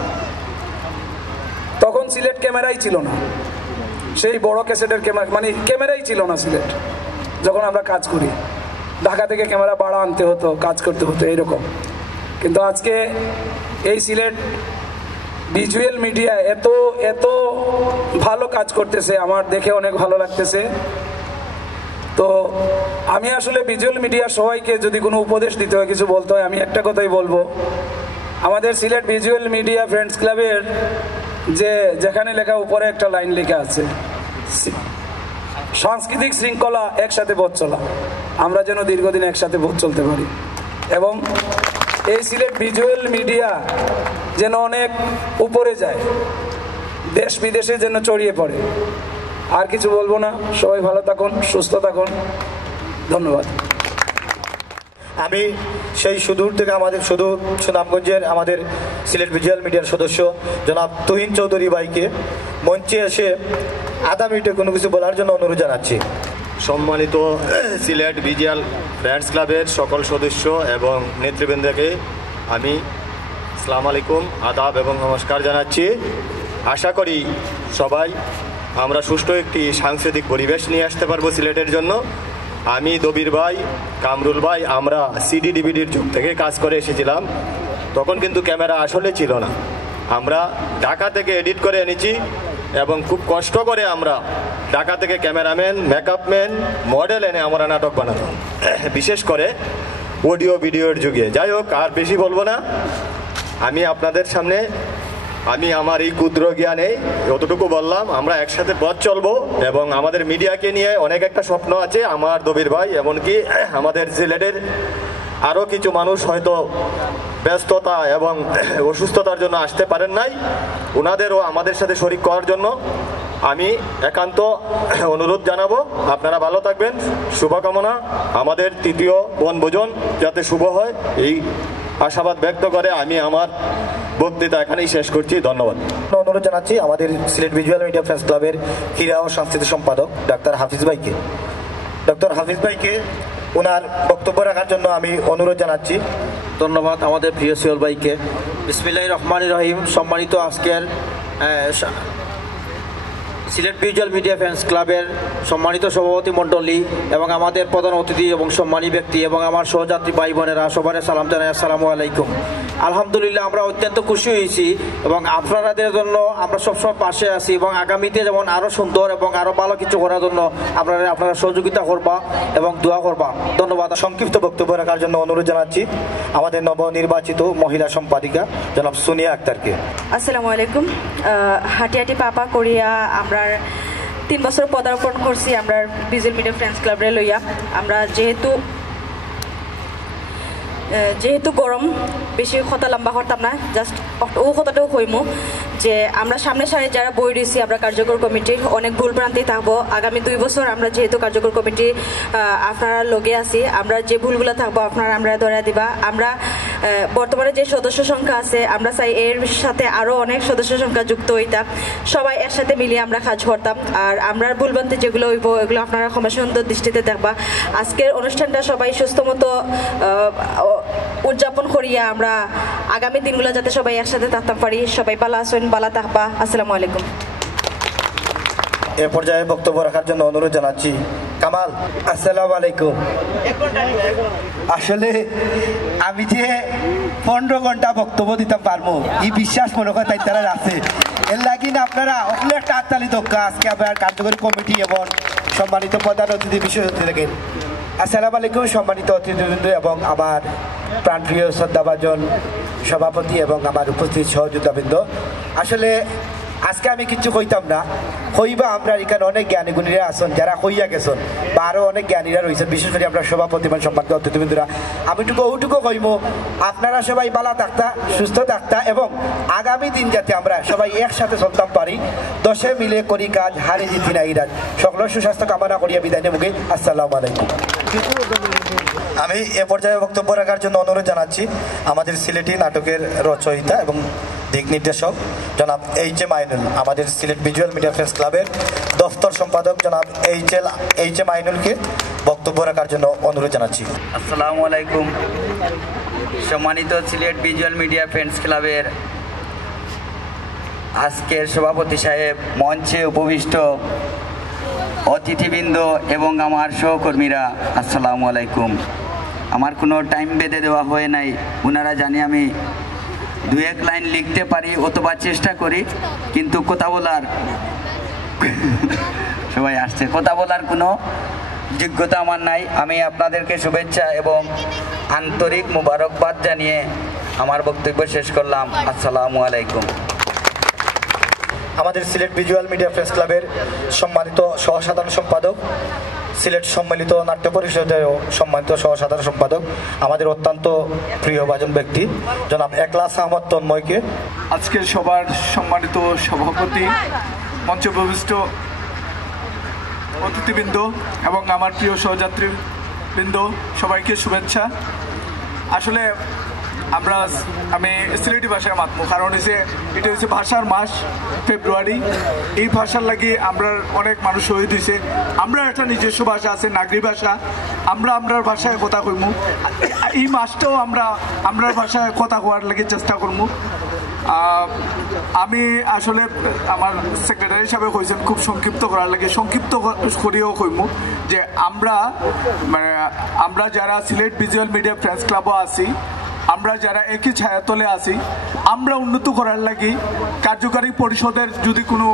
তখন সিলেট ক্যামেরাই ছিল না, সেই বড় ক্যাসেটের ক্যামেরাই ছিল না সিলেট যখন আমরা কাজ করি। ঢাকা থেকে ক্যামেরা ভাড়া আনতে হতো, কাজ করতে হতো এরকম। কিন্তু আজকে এই সিলেট ভিজুয়াল মিডিয়া এত এত ভালো কাজ করতেছে, আমার দেখে অনেক ভালো লাগতেছে। তো আমি আসলে ভিজুয়াল মিডিয়া সবাইকে যদি কোনো উপদেশ দিতে হয়, কিছু বলতে হয়, আমি একটা কথাই বলবো। আমাদের সিলেট ভিজুয়াল মিডিয়া ফ্রেন্ডস ক্লাবের যেখানে লেখা, উপরে একটা লাইন লেখা আছে, সাংস্কৃতিক শৃঙ্খলা, একসাথে পথ চলা। আমরা যেন দীর্ঘদিন একসাথে পথ চলতে পারি এবং এই সিলেট ভিজুয়াল মিডিয়া যেন অনেক উপরে যায়, দেশ বিদেশে যেন ছড়িয়ে পড়ে। আর কিছু বলবো না, সবাই ভালো থাকুন, সুস্থ থাকুন, ধন্যবাদ। আমি সেই সুদূর থেকে সুনামগঞ্জের আমাদের সিলেট ভিজুয়াল মিডিয়ার সদস্য জনাব তুহিন চৌধুরী ভাইকে মঞ্চে এসে আধা মিনিটে কোনো কিছু বলার জন্য অনুরোধ জানাচ্ছি। সম্মানিত সিলেট ভিজুয়াল ফ্রেন্ডস ক্লাবের সকল সদস্য এবং নেতৃবৃন্দকে আমি আসসালামু আলাইকুম, আদাব এবং নমস্কার জানাচ্ছি। আশা করি সবাই আমরা সুষ্ঠু একটি সাংস্কৃতিক পরিবেশ নিয়ে আসতে পারবো সিলেটের জন্য। আমি দবির ভাই, কামরুল ভাই, আমরা সিডি ডিভিডির যুগ থেকে কাজ করে এসেছিলাম। তখন কিন্তু ক্যামেরা আসলে ছিল না, আমরা ঢাকা থেকে এডিট করে এনেছি এবং খুব কষ্ট করে আমরা ঢাকা থেকে ক্যামেরাম্যান, মেকআপম্যান, মডেল এনে আমরা নাটক বানাতাম, বিশেষ করে অডিও ভিডিওর যুগে। যাই হোক, আর বেশি বলবো না। আমি আপনাদের সামনে আমার এই ক্ষুদ্র জ্ঞানে যতটুকু বললাম। আমরা একসাথে পথ চলবো এবং আমাদের মিডিয়াকে নিয়ে অনেক একটা স্বপ্ন আছে আমার দবির ভাই, এমনকি আমাদের সিলেটের আরও কিছু মানুষ হয়তো ব্যস্ততা এবং অসুস্থতার জন্য আসতে পারেন নাই, ওনাদেরও আমাদের সাথে শরিক করার জন্য আমি একান্ত অনুরোধ জানাবো। আপনারা ভালো থাকবেন, শুভকামনা। আমাদের তৃতীয় বনভোজন যাতে শুভ হয় এই আশাবাদ ব্যক্ত করে আমি আমার বক্তৃতা এখানেই শেষ করছি। ধন্যবাদ। অনুরোধ জানাচ্ছি আমাদের সিলেট ভিজুয়াল মিডিয়া ফ্রেন্ডস ক্লাবের ক্রীড়া ও সাংস্কৃতিক সম্পাদক ডাক্তার হাফিজ ভাইকে ওনার বক্তব্য রাখার জন্য আমি অনুরোধ জানাচ্ছি। ধন্যবাদ আমাদের প্রিয় সিওল ভাইকে। বিসমিল্লাহির রহমানির রহিম। সম্মানিত আজকের সিলেট ভিজুয়াল মিডিয়া ফ্যান্স ক্লাবের সম্মানিত সভাপতি মণ্ডলী এবং আমাদের প্রধান অতিথি এবং সম্মানী ব্যক্তি এবং আমার সহযাত্রী ভাই বোনেরা সবার সালাম জানাই, আসসালামু আলাইকুম। আলহামদুলিল্লাহ আমরা অত্যন্ত খুশি হয়েছি এবং আপনাদের জন্য আমরা সবসময় পাশে আছি এবং আগামীতে যেমন আরও সুন্দর এবং আরও ভালো কিছু করার জন্য আপনারা সহযোগিতা করবা এবং দোয়া করবা। ধন্যবাদ। সংক্ষিপ্ত বক্তব্য রাখার জন্য অনুরোধ জানাচ্ছি আমাদের নবনির্বাচিত মহিলা সম্পাদিকা জনাব সোনিয়া আক্তারকে। আসসালামু আলাইকুম। হাঁটি হাঁটি পাপা করিয়া আমরা 3 বছর পদার্পণ করছি আমরা ভিজুয়াল মিডিয়া ফ্রেন্ডস ক্লাবরে লইয়া। আমরা যেহেতু গরম বেশি কথা লম্বা করতাম না, জাস্ট ও কথাটাও কইমু যে আমরা সামনে সারি যারা বই রয়েছি আমরা কার্যকর কমিটির অনেক ভুল ভ্রান্তি থাকবো। আগামী 2 বছর আমরা যেহেতু কার্যকর কমিটি আপনারা লগে আছি, আমরা যে ভুলগুলো থাকবো আপনারা আমরা ধরে দিবা। আমরা বর্তমানে যে সদস্য সংখ্যা আছে আমরা চাই এর সাথে আরও অনেক সদস্য সংখ্যা যুক্ত হইতাম, সবাই একসাথে মিলিয়ে আমরা কাজ করতাম। আর আমরা ভুলভ্রান্তি যেগুলো হইব এগুলো আপনারা ক্ষমা সুন্দর দৃষ্টিতে দেখবা। আজকের অনুষ্ঠানটা সবাই সুস্থ মতো উদযাপন করিয়া আমরা আগামী দিনগুলো যাতে সবাই একসাথে থাকতে পারি। সবাই ভালো আছেন, ভালো থাকবা। আসসালামু আলাইকুম। এ পর্যায়ে বক্তব্য রাখার জন্য অনুরোধ জানাচ্ছি কামাল। আসসালামু আলাইকুম। আসলে আমি যে 15 ঘন্টা বক্তব্য দিতে পারবো এই বিশ্বাস মনে হয় তাই তারা আছে। এর লাগি না আপনারা অন্য একটা হাততালি দক্কা আজকে আপনার কার্যকরী কমিটি এবং সম্মানিত প্রধান অতিথি বিশেষ অতিথি দেখেন। আসসালামু আলাইকুম সম্মানিত অতিথিবৃন্দ এবং আমার প্রাণপ্রিয় শ্রদ্ধাভাজন সভাপতি এবং আমার উপস্থিত সহযোদ্ধাবৃন্দ। আসলে আজকে আমি কিছু কইতাম না, কইবা আমরা এখানে অনেক জ্ঞানী গুণীরা আছেন যারা কইয়া গেছেন বা আরও অনেক জ্ঞানীরা রয়েছেন, বিশেষ করে আমরা সভাপতি এবং সম্মানিত অতিথিবৃন্দরা। আমি ওটুকু কইমো আপনারা সবাই ভালো থাকতা, সুস্থ থাকতা এবং আগামী দিন যাতে আমরা সবাই একসাথে চলতাম পারি। 10 মিলে করি কাজ, হারে জিতি না ইরাজ। সকলের সুস্বাস্থ্য কামনা করিয়া বিদায় নেব। আসসালামু আলাইকুম। আমি এ পর্যায়ে বক্তব্য রাখার জন্য অনুরোধ জানাচ্ছি আমাদের সিলেটি নাটকের রচয়িতা এবং দিক নির্দেশক জনাব এইচ.এ. মাইনুল, আমাদের সিলেট ভিজুয়াল মিডিয়া ফ্রেন্ডস ক্লাবের দফতর সম্পাদক জনাব এইচ.এ. মাইনুলকে বক্তব্য রাখার জন্য অনুরোধ জানাচ্ছি। আসসালামু আলাইকুম। সম্মানিত সিলেট ভিজুয়াল মিডিয়া ফ্রেন্ডস ক্লাবের আজকের সভাপতি সাহেব, মঞ্চে উপবিষ্ট অতিথিবৃন্দ এবং আমার সহকর্মীরা, আসসালামু আলাইকুম। আমার কোনো টাইম বেঁধে দেওয়া হয় নাই, ওনারা জানি আমি 2-1 লাইন লিখতে পারি অথবা চেষ্টা করি, কিন্তু কথা বলার সবাই আসছে, কথা বলার কোনো যোগ্যতা আমার নাই। আমি আপনাদেরকে শুভেচ্ছা এবং আন্তরিক মোবারকবাদ জানিয়ে আমার বক্তব্য শেষ করলাম। আসসালামু আলাইকুম। আমাদের সিলেট ভিজুয়াল মিডিয়া ফ্রেন্ডস ক্লাবের সম্মানিত সহসাধারণ সম্পাদক, সিলেট সম্মিলিত নাট্য পরিষদের সম্মানিত সহসাধারণ সম্পাদক, আমাদের অত্যন্ত প্রিয়ভাজন ব্যক্তি জনাব একলাস আহমদ তন্ময়কে। আজকের সবার সম্মানিত সভাপতি, মঞ্চে উপবিষ্ট অতিথিবৃন্দ এবং আমার প্রিয় সহযাত্রীবৃন্দ, সবাইকে শুভেচ্ছা। আসলে আমি সিলেটি ভাষায় মাতবো, কারণ এটা হচ্ছে ভাষার মাস ফেব্রুয়ারি। এই ভাষার লাগি আমরা অনেক মানুষ শহীদ হয়েছে। আমরা একটা নিজস্ব ভাষা আছে, নাগরি ভাষা, আমরার ভাষায় কথা কইমু। এই মাসটাও আমরা ভাষায় কথা কওয়ার লাগি চেষ্টা করবো। আমি আসলে আমার সেক্রেটারি হিসাবে কইছেন খুব সংক্ষিপ্ত করার লাগে, সংক্ষিপ্ত করিও কইমু যে আমরা যারা সিলেট ভিজুয়াল মিডিয়া ফ্রেন্ডস ক্লাবও আছি, আমরা যারা একই ছায়াতলে আছি, আমরা উন্নত করার লাগি কার্যকারী পরিষদের যদি কোনো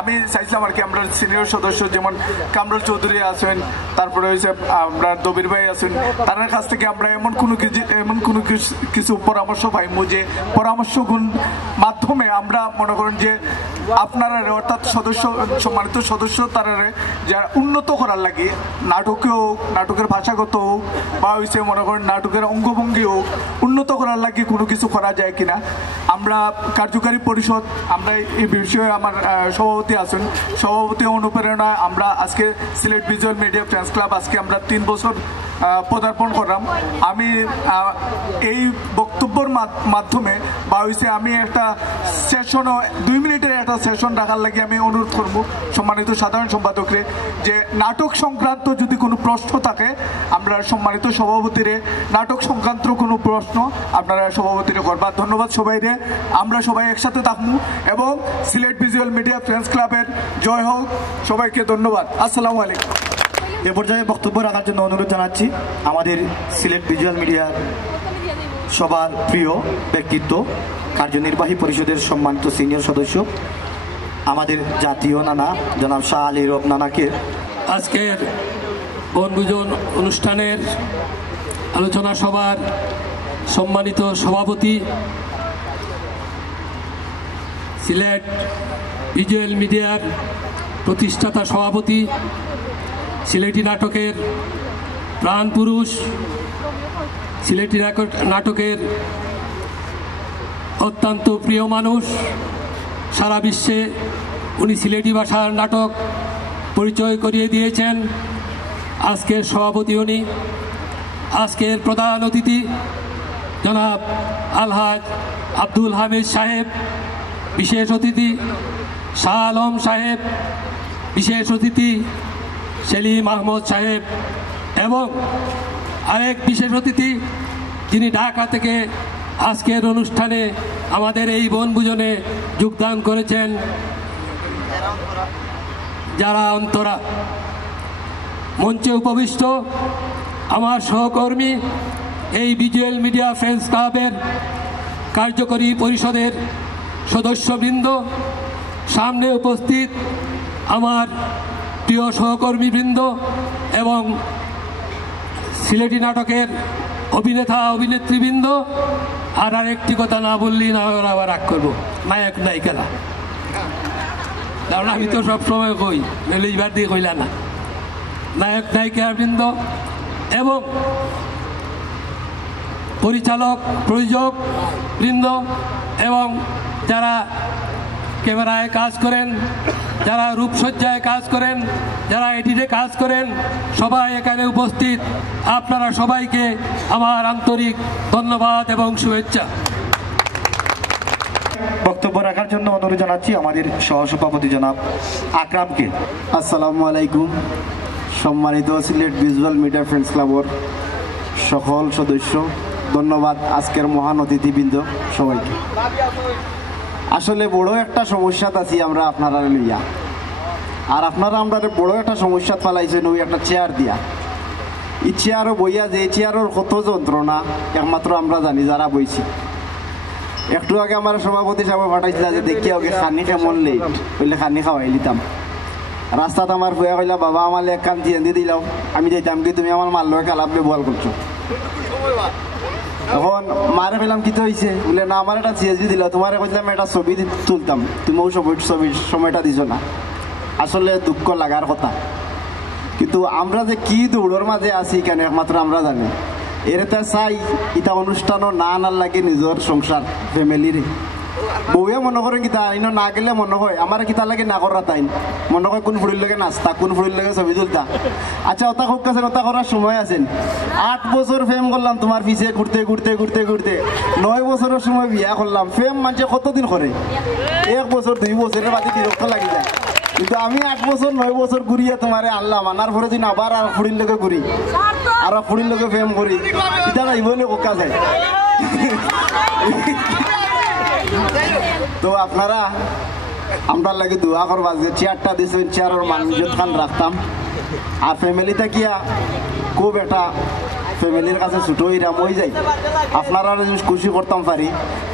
আমি চাইছিলাম আর কি, আমরা সিনিয়র সদস্য যেমন কামরুল চৌধুরী আছেন, তারপরে হয়েছে আমরা দবির ভাই আছেন, তার কাছ থেকে আমরা এমন কোনো কিছু পরামর্শ পাইমু যে পরামর্শগুণ মাধ্যমে আমরা মনে করেন যে আপনারা অর্থাৎ সম্মানিত সদস্য তারা যা উন্নত করার লাগে, নাটকে হোক, নাটকের ভাষাগত হোক, বা হয়েছে মনে করেন নাটকের অঙ্গভঙ্গি হোক, উন্নত করার লাগে কোনো কিছু করা যায় কিনা। আমরা কার্যকারী পরিষদ, আমরা এই বিষয়ে আমার সভাপতি আছেন, সভাপতি অনুপ্রেরণায় আমরা আজকে Sylhet visual media friends club আজকে আমরা 3 বছর পদার্পণ করলাম। আমি এই বক্তব্যের মাধ্যমে বা হয়েছে আমি একটা সেশনও 2 মিনিটের একটা সেশন রাখার লাগে আমি অনুরোধ করব সম্মানিত সাধারণ সম্পাদকরে, যে নাটক সংক্রান্ত যদি কোনো প্রশ্ন থাকে আমরা সম্মানিত সভাপতিরে নাটক সংক্রান্ত কোনো প্রশ্ন আপনারা সভাপতিরে করবা। ধন্যবাদ সবাইরে, আমরা সবাই একসাথে থাকবো এবং সিলেট ভিজুয়াল মিডিয়া ফ্রেন্ডস ক্লাবের জয় হোক। সবাইকে ধন্যবাদ। আসসালামু আলাইকুম। এ পর্যায়ে বক্তব্য রাখার জন্য অনুরোধ জানাচ্ছি আমাদের সিলেট ভিজুয়াল মিডিয়ার সবার প্রিয় ব্যক্তিত্ব, কার্যনির্বাহী পরিষদের সম্মানিত সিনিয়র সদস্য, আমাদের জাতীয় নানা জনাব শাহ আলী রব নানাকে আজকের বনভোজন অনুষ্ঠানের আলোচনা সভার সম্মানিত সভাপতি, সিলেট ভিজুয়াল মিডিয়ার প্রতিষ্ঠাতা সভাপতি, সিলেটি নাটকের প্রাণ পুরুষ, সিলেটি নাটকের অত্যন্ত প্রিয় মানুষ, সারা বিশ্বে উনি সিলেটি ভাষার নাটক পরিচয় করিয়ে দিয়েছেন। আজকের সভাপতি উনি, আজকের প্রধান অতিথি জনাব আলহাজ আব্দুল হামিদ সাহেব, বিশেষ অতিথি শাহ আলম সাহেব, বিশেষ অতিথি সেলিম আহমদ সাহেব এবং আরেক বিশেষ অতিথি যিনি ঢাকা থেকে আজকের অনুষ্ঠানে আমাদের এই বনভোজনে যোগদান করেছেন, যারা অন্তরা। মঞ্চে উপবিষ্ট আমার সহকর্মী, এই ভিজুয়াল মিডিয়া ফ্রেন্ডস ক্লাবের কার্যকরী পরিষদের সদস্যবৃন্দ, সামনে উপস্থিত আমার প্রিয় সহকর্মীবৃন্দ এবং সিলেটি নাটকের অভিনেতা অভিনেত্রীবৃন্দ, আর আরেকটি কথা না বললেই না আবার রাগ করবো, নায়ক নায়িকারা, কারণ আমি তো সবসময় কই, নইলে এইবার দিয়ে কইলা না, নায়ক নায়িকাবৃন্দ এবং পরিচালক প্রযোজক বৃন্দ এবং যারা ক্যামেরায় কাজ করেন, যারা রূপসজ্জায় কাজ করেন, যারা এডিটে কাজ করেন, সবাই এখানে উপস্থিত, আপনারা সবাইকে আমার আন্তরিক ধন্যবাদ এবং শুভেচ্ছা। বক্তব্য রাখার জন্য অনুরোধ জানাচ্ছি আমাদের সহসভাপতি জনাব আকরামকে। আসসালামু আলাইকুম। সম্মানিত সিলেট ভিজুয়াল মিডিয়া ফ্রেন্ডস ক্লাবের সকল সদস্য, ধন্যবাদ আজকের মহান অতিথিবৃন্দ সবাইকে। আসলে বড় একটা সমস্যাত আছি আমরা আপনারা লইয়া, আর আপনারা আমরা বড় একটা সমস্যা ফেলাইছেন ওই একটা চেয়ার দিয়া। এই চেয়ারও বইয়া যে চেয়ারের কত যন্ত্রণা একমাত্র আমরা জানি যারা বইছি। একটু আগে আমার সভাপতি সাহেব পাঠাইছিল যে দেখিয়া ওকে খানি কেমন লেট বললে খানি খাওয়াই নিতাম। রাস্তাত আমার ফুয়া কইলা বাবা আমার এক কান দিয়ে দিলাম, আমি যাইতাম কি তুমি আমার মার লোক আলাপ ব্যবহার করছো। এখন মারে ফেলাম কি তো হয়েছে বলে না আমার একটা সিএসবি দিল, তোমার কইলাম একটা ছবি তুলতাম, তুমিও ছবির সময়টা দিছো না। আসলে দুঃখ লাগার কথা, কিন্তু আমরা যে কি দৌড়ের মাঝে আছি কেন একমাত্র আমরা জানি। এরতে চাই ইটা অনুষ্ঠানও না আনার লাগে নিজের সংসার ফ্যামিলিরে। বউয়ে মনে করেন কিতা আইন না গেলে মনে হয় আমার কিতা লাগে না করা তাই মনে হয় কোন ফুড়ির লাগে নাস্তা, কোন ফুড়ির লাগে ছবি তুলতা। আচ্ছা ওটা খুব কাছে ওটা করার সময় আছেন। 8 বছর ফেম করলাম তোমার পিছিয়ে ঘুরতে ঘুরতে ঘুরতে ঘুরতে, 9 বছরের সময় বিয়া করলাম। ফেম মানুষে কতদিন করে? 1 বছর 2 বছরের বাদে বিরক্ত লাগি যায়। কিন্তু আমি 8 বছর 9 বছর ঘুরিয়ে তোমারে আনলাম, আনার পরে দিন আবার আর ফুড়ির লোকে ঘুরি, আর ফুড়ির লোকে ফেম করি, এটা না ইবলে কোকা যায়। তো আপনারা আমরা লাগে দোয়া করবা যে চেয়ারটা দিয়েছেন, চেয়ারের মানুষজন খান রাখতাম। আর ফ্যামিলিতে গিয়া খুব একটা ফ্যামিলির কাছে ছুটো ইরাম হয়ে যায়, আপনারা খুশি করতাম পারি।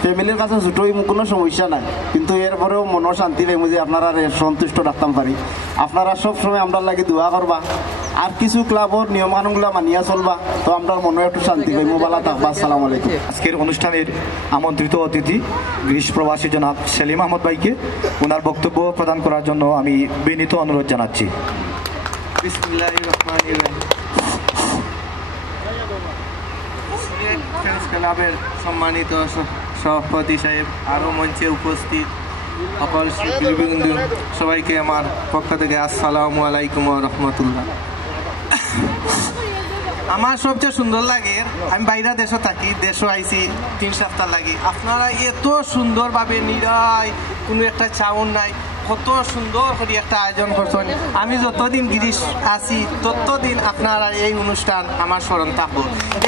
ফ্যামিলির কাছে ছুটো কোনো সমস্যা নাই, কিন্তু এরপরেও মনের শান্তি পাইব যে আপনারা সন্তুষ্ট রাখতাম পারি। আপনারা সবসময় আমরা লাগে দোয়া করবা, আর কিছু ক্লাবর নিয়ম কানুনগুলা মানিয়া চলবা, তো আমরা মনে একটু শান্তি পাইব। ভালো থাকবা। আসসালামু আলাইকুম। আজকের অনুষ্ঠানের আমন্ত্রিত অতিথি গ্রীষ প্রবাসী জনাব সেলিম আহমদ ভাইকে ওনার বক্তব্য প্রদান করার জন্য আমি বিনীত অনুরোধ জানাচ্ছি। বিসমিল্লাহির রহমানির রহিম। সিলেট ফ্রেন্ডস ক্লাবের সম্মানিত সভাপতি সাহেব, আরও মঞ্চে উপস্থিত সকল শিল্পীবৃন্দ, সবাইকে আমার পক্ষ থেকে আসসালামু আলাইকুম ওয়া রাহমাতুল্লাহ। আমার সবচেয়ে সুন্দর লাগে, আমি বাইরে দেশে থাকি, দেশে আইছি 3 সপ্তাহ লাগে, আপনারা এত সুন্দরভাবে নিরায়, কোনো একটা চাউন নাই, কত সুন্দর করে একটা আয়োজন করছেন। আমি যতদিন গিরিশ আছি ততদিন আপনারা এই অনুষ্ঠান আমার স্মরণ থাকবো।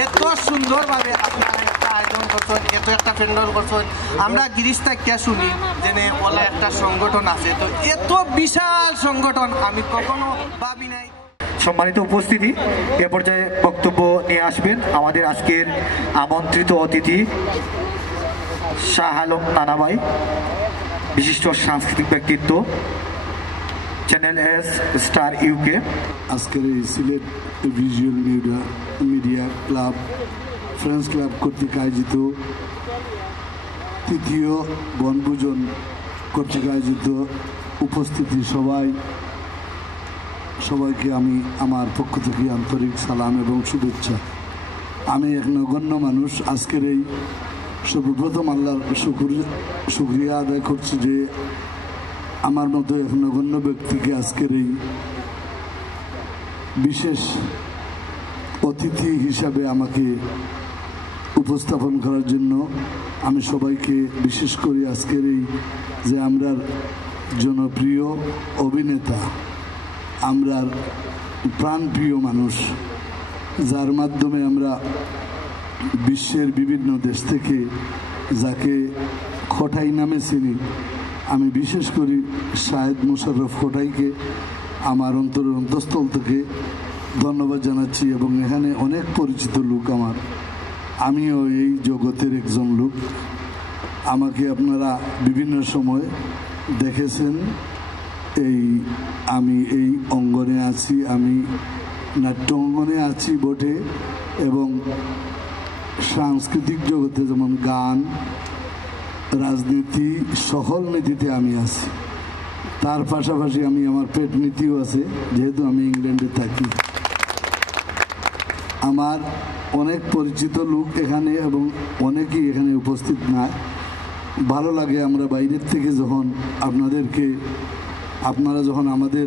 এত সুন্দরভাবে আপনারা একটা আয়োজন করছেন, এত একটা প্যান্ডেল করছেন। আমরা গিরিশ থাকিয়া শুনি যে ওলা একটা সংগঠন আছে, তো এত বিশাল সংগঠন আমি কখনো ভাবি নাই। সম্মানিত উপস্থিতি, এ পর্যায়ে বক্তব্য নিয়ে আসবেন আমাদের আজকের আমন্ত্রিত অতিথি শাহ আলম নানাভাই, বিশিষ্ট সাংস্কৃতিক ব্যক্তিত্ব, চ্যানেল এস স্টার ইউকে। আজকের এই Sylhet visual media club friends club কর্তৃক আয়োজিত তৃতীয় বনভোজন কর্তৃক আয়োজিত উপস্থিতি সবাইকে আমি আমার পক্ষ থেকে আন্তরিক সালাম এবং শুভেচ্ছা। আমি এক নগণ্য মানুষ, আজকের এই সর্বপ্রথম আল্লাহর শুকরিয়া আদায় করছি যে আমার মতো এক নগণ্য ব্যক্তিকে আজকের এই বিশেষ অতিথি হিসাবে আমাকে উপস্থাপন করার জন্য আমি সবাইকে, বিশেষ করে আজকের এই যে আমরার জনপ্রিয় অভিনেতা, আমরার প্রাণপ্রিয় মানুষ, যার মাধ্যমে আমরা বিশ্বের বিভিন্ন দেশ থেকে যাকে খোটাই নামে চিনি, আমি বিশেষ করে শাহেদ মোশাররফ খোটাইকে আমার অন্তঃস্থল থেকে ধন্যবাদ জানাচ্ছি। এবং এখানে অনেক পরিচিত লোক আমার, আমিও এই জগতের একজন লোক। আমাকে আপনারা বিভিন্ন সময় দেখেছেন, আমি এই অঙ্গনে আছি, আমি নাট্য অঙ্গনে আছি বটে, এবং সাংস্কৃতিক জগতে যেমন গান, রাজনীতি, সকল নীতিতে আমি আছি। তার পাশাপাশি আমি আমার পেট নীতিও আছে, যেহেতু আমি ইংল্যান্ডে থাকি। আমার অনেক পরিচিত লোক এখানে এবং অনেকেই এখানে উপস্থিত না। ভালো লাগে আমরা বাইরের থেকে যখন আপনারা যখন আমাদের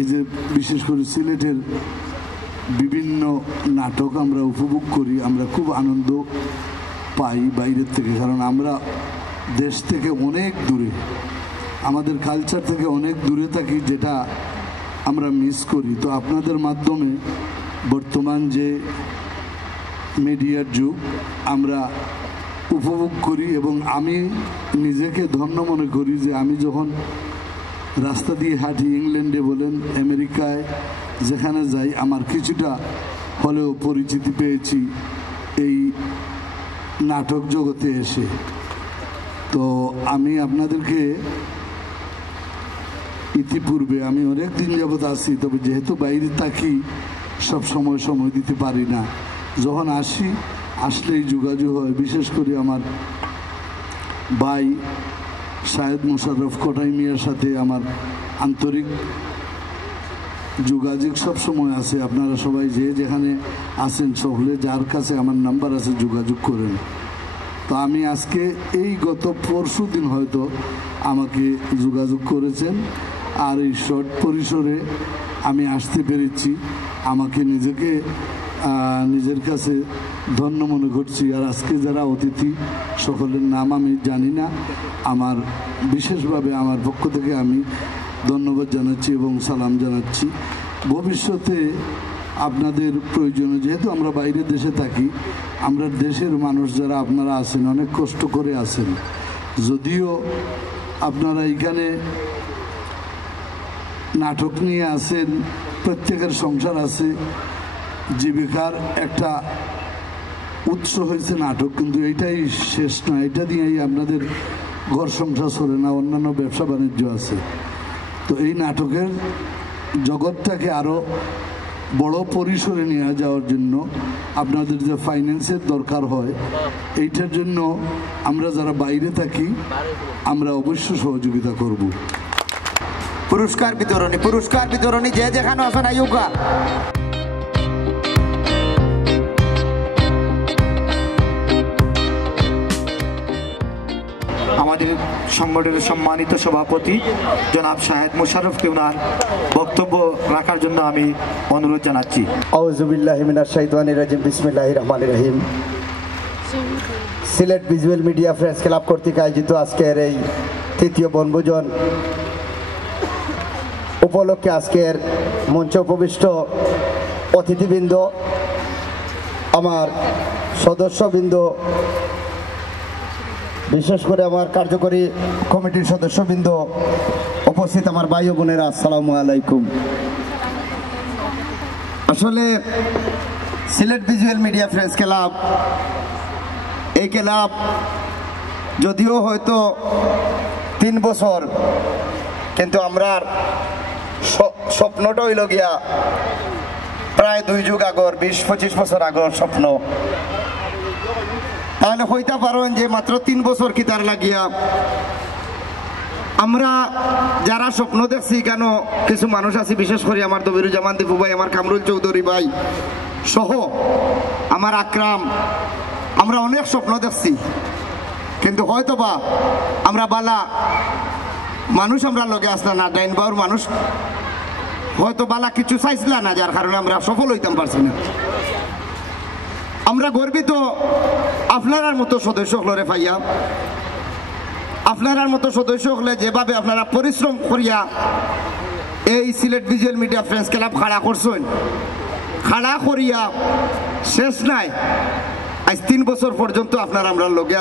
এই যে বিশেষ করে সিলেটের বিভিন্ন নাটক আমরা উপভোগ করি, আমরা খুব আনন্দ পাই বাইরের থেকে, কারণ আমরা দেশ থেকে অনেক দূরে, আমাদের কালচার থেকে অনেক দূরে থাকি, যেটা আমরা মিস করি। তো আপনাদের মাধ্যমে বর্তমান যে মিডিয়ার যুগ আমরা উপভোগ করি, এবং আমি নিজেকে ধন্য মনে করি যে আমি যখন রাস্তা দিয়ে হাঁটি, ইংল্যান্ডে বলেন, আমেরিকায় যেখানে যাই, আমার কিছুটা হলেও পরিচিতি পেয়েছি এই নাটক জগতে এসে। তো আমি আপনাদেরকে ইতিপূর্বে আমি অনেক দিন যাবৎ আসি, তবে যেহেতু বাইরে থাকি সব সময় দিতে পারি না। যখন আসলেই যোগাযোগ হয়, বিশেষ করে আমার ভাই শাহেদ মোশাররফ খোটাই মিয়ার সাথে আমার আন্তরিক যোগাযোগ সব সময় আছে। আপনারা সবাই যেখানে আছেন, সকলে যার কাছে আমার নাম্বার আছে যোগাযোগ করেন। তো আমি আজকে এই গত পরশু দিন হয়তো আমাকে যোগাযোগ করেছেন, আর এই শর্ট পরিসরে আমি আসতে পেরেছি। আমাকে নিজের কাছে ধন্য মনে করছি। আর আজকে যারা অতিথি, সকলের নাম আমি জানি না, আমার বিশেষভাবে আমার পক্ষ থেকে আমি ধন্যবাদ জানাচ্ছি এবং সালাম জানাচ্ছি। ভবিষ্যতে আপনাদের প্রয়োজনে, যেহেতু আমরা বাইরের দেশে থাকি, আমরা দেশের মানুষ যারা আপনারা আছেন অনেক কষ্ট করে আছেন, যদিও আপনারা এখানে নাটক নিয়ে আছেন, প্রত্যেকের সংসার আছে, জীবিকার একটা উৎস হয়েছে নাটক, কিন্তু এইটাই শেষ নয়, এটা দিয়েই আপনাদের ঘর সংসার চলে না, অন্যান্য ব্যবসা বাণিজ্য আছে। তো এই নাটকের জগৎটাকে আরও বড় পরিসরে নিয়ে যাওয়ার জন্য আপনাদের যে ফাইন্যান্সের দরকার হয়, এইটার জন্য আমরা যারা বাইরে থাকি আমরা অবশ্যই সহযোগিতা করব। পুরস্কার বিতরণী যে যেখানে আছেন আইউকা। আমাদের আমাদের সংগঠনের সম্মানিত সভাপতি জনাব শাহেদ মোশাররফকে ওনার বক্তব্য রাখার জন্য আমি অনুরোধ জানাচ্ছি। আউযুবিল্লাহি মিনাশ শাইতানির রাজিম, বিসমিল্লাহির রহমানির রহিম। Sylhet visual media friends club কর্তৃক আয়োজিত আজকের এই তৃতীয় বনভোজন উপলক্ষে আজকের মঞ্চে উপবিষ্ট অতিথিবৃন্দ, আমার সদস্যবৃন্দ, বিশেষ করে আমার কার্যকরী কমিটির সদস্যবৃন্দ, উপস্থিত আমার ভাই ও বোনেরা, আসসালামু আলাইকুম। আসলে Sylhet visual media friends club, এই ক্লাব যদিও হয়তো 3 বছর, কিন্তু আমরা স্বপ্নটা হইল গিয়া প্রায় 2 যুগ আগর, 20-25 বছর আগর স্বপ্ন। তাহলে হইতে পারেন যে মাত্র 3 বছর কি তার লাগিয়া আমরা যারা স্বপ্ন দেখছি, কেন কিছু মানুষ আছে, বিশেষ করে আমার দবিরুজ্জামান দীপু ভাই, আমার কামরুল চৌধুরী ভাই সহ আমার আকরাম, আমরা অনেক স্বপ্ন দেখছি, কিন্তু হয়তো বা আমরা বালা মানুষ আমরা লগে আসলাম না, ডাইন বাউর মানুষ হয়তো বালা কিছু চাইছিল না, যার কারণে আমরা সফল হইতাম পারছি না। আমরা গর্বিত আপনার মতো সদস্য হলরে পাইয়া, আপনার মতো সদস্য হলে যেভাবে আপনারা পরিশ্রম করিয়া এই Sylhet visual media friends club খাড়া করছেন, খাড়া করিয়া শেষ নাই, আজ 3 বছর পর্যন্ত আপনারা আমরা লগে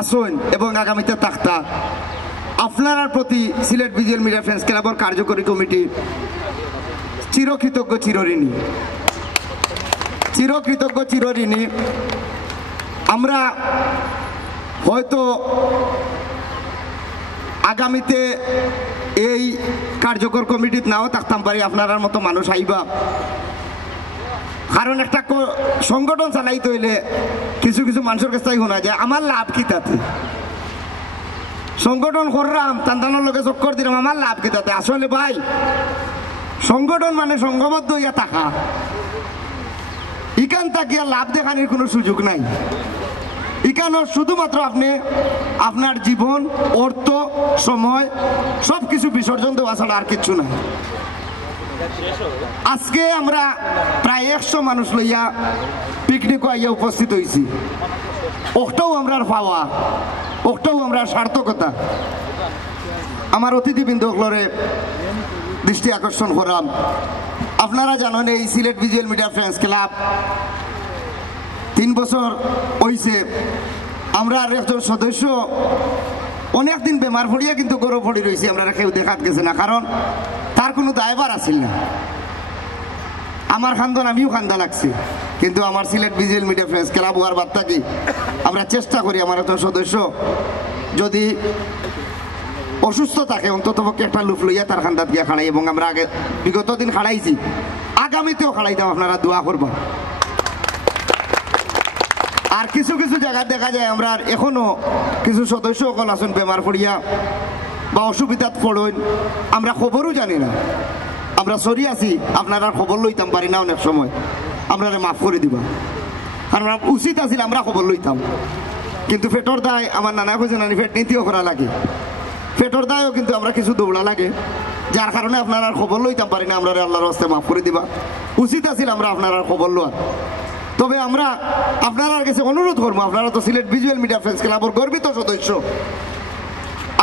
আসেন এবং আগামীতে থাকতা। আপনার প্রতি সিলেট ভিজুয়াল মিডিয়া ফ্রেন্ডস ক্লাবের কার্যকরী কমিটি চিরকৃতজ্ঞ, চিরঋণী। আমরা হয়তো আগামীতে এই কার্যকর কমিটিতে নাও থাকতাম পারি, আপনার মতো মানুষ আইবা, কারণ একটা সংগঠন চালাইতে হইলে কিছু কিছু মানুষের কাছে শোনা যায় আমার লাভ কি তাতে, সংগঠন করলাম তান্তানোর লোকে চক্কর দিলাম, আমার লাভ কি তাতে। আসলে ভাই, সংগঠন মানে সংঘবদ্ধ হইয়া থাকা, ইকান তাকিয়া লাভ দেখানোর কোনো সুযোগ নাই। ইকানো শুধুমাত্র আপনি আপনার জীবন, অর্থ, সময় সবকিছু বিসর্জন দেওয়া ছাড়া আর কিচ্ছু নাই। আজকে আমরা প্রায় 100 মানুষ লইয়া পিকনিক আইয়া উপস্থিত হয়েছি। ওটাও আমরা পাওয়া, ওটাও আমরা সার্থকতা। আমার অতিথিবৃন্দ হলরে দৃষ্টি আকর্ষণ করাম, আপনারা জানেন এই Sylhet visual media friends club 3 বছর হয়েছে। আমরা একজন সদস্য অনেকদিন বেমার পড়িয়া কিন্তু গৌরব পড়ি রয়েছি, আমরা কেউ দেখাত গেছে না, কারণ তার কোনো দায়ভার আসিল না। আমার খান্দন আমিও খান্দা লাগছে, কিন্তু আমার Sylhet visual media friends club হওয়ার বার্তা কি আমরা চেষ্টা করি আমার একজন সদস্য যদি অসুস্থ থাকে অন্তত পক্ষে একটা লুফ লইয়া তার খান্দাত গিয়া খাড়াই, এবং আমরা আগে বিগত দিন খাড়াইছি, আগামীতেও খাড়াইতাম, আপনারা দোয়া করবেন। আর কিছু কিছু জায়গা দেখা যায় আমরা এখনো কিছু সদস্য সকল আসুন বেমার পড়িয়া বা অসুবিধাত পড়েন, আমরা খবরও জানি না, আমরা সরি আছি, আপনারা খবর লইতাম পারি না অনেক সময়, আপনারা মাফ করে দিবা, কারণ উচিত আছিল আমরা খবর লইতাম, কিন্তু পেটর দায় আমার নানা কইছে নানি পেট নীতিও করা লাগে, পেটর দায়ও কিন্তু আমরা কিছু দৌড়া লাগে, যার কারণে আপনারা খবর লইতাম পারি না, আপনারা আল্লাহর হস্তে মাফ করে দিবা। উচিত আছিল আমরা আপনারা খবর লওয়া। তবে আমরা আপনার কাছে অনুরোধ করবো, আপনারা তো সিলেট ভিজুয়াল মিডিয়া ফ্রেন্ডস ক্লাবের গর্বিত সদস্য,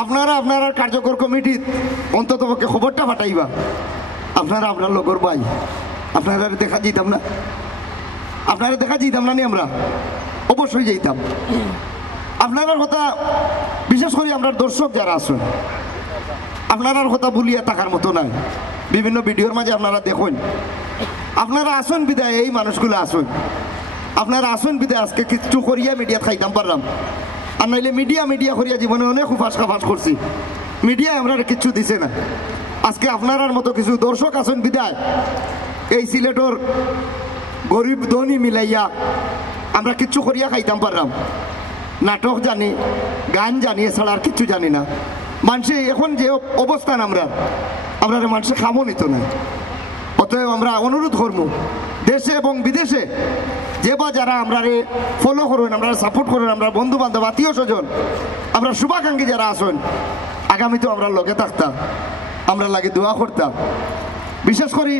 আপনারা আপনার কার্যকর কমিটির অন্তত পক্ষে খবরটা পাঠাইবা। আপনারা আপনার লোকর ভাই, আপনারা দেখা যেতাম না, আপনারা দেখা যেতাম না নি, আমরা অবশ্যই যেতাম। আপনার কথা বিশেষ করে আমরা দর্শক যারা আছেন, আপনার কথা বলিয়া থাকার মতো নাই, বিভিন্ন ভিডিওর মাঝে আপনারা দেখুন, আপনারা আসুন বিদায় এই মানুষগুলো আসুন, আপনারা আসুন বিদায় আজকে কিছু করিয়া মিডিয়া খাইতাম পারলাম, আর নাইলে মিডিয়া করিয়া জীবনে অনেক উপাস খাফাস করছি, মিডিয়া আমরা কিচ্ছু দিছে না। আজকে আপনার মতো কিছু দর্শক আসুন বিদায় এই সিলেটর গরিব ধনী মিলাইয়া আমরা কিচ্ছু করিয়া খাইতাম পারলাম। নাটক জানি, গান জানি, এছাড়া আর কিচ্ছু জানি না। মানুষে এখন যে অবস্থান আমরা মানুষে খামো নিত না। অতএব আমরা অনুরোধ করবো দেশে এবং বিদেশে যে বা যারা আমরা ফলো করবেন, আমরা সাপোর্ট করবেন, আমরা বন্ধু বান্ধব আত্মীয় স্বজন, আমরা শুভাকাঙ্ক্ষী যারা আসেন, আগামীতে আমরা লগে থাকতাম, আমরা লাগে দোয়া করতাম। বিশেষ করে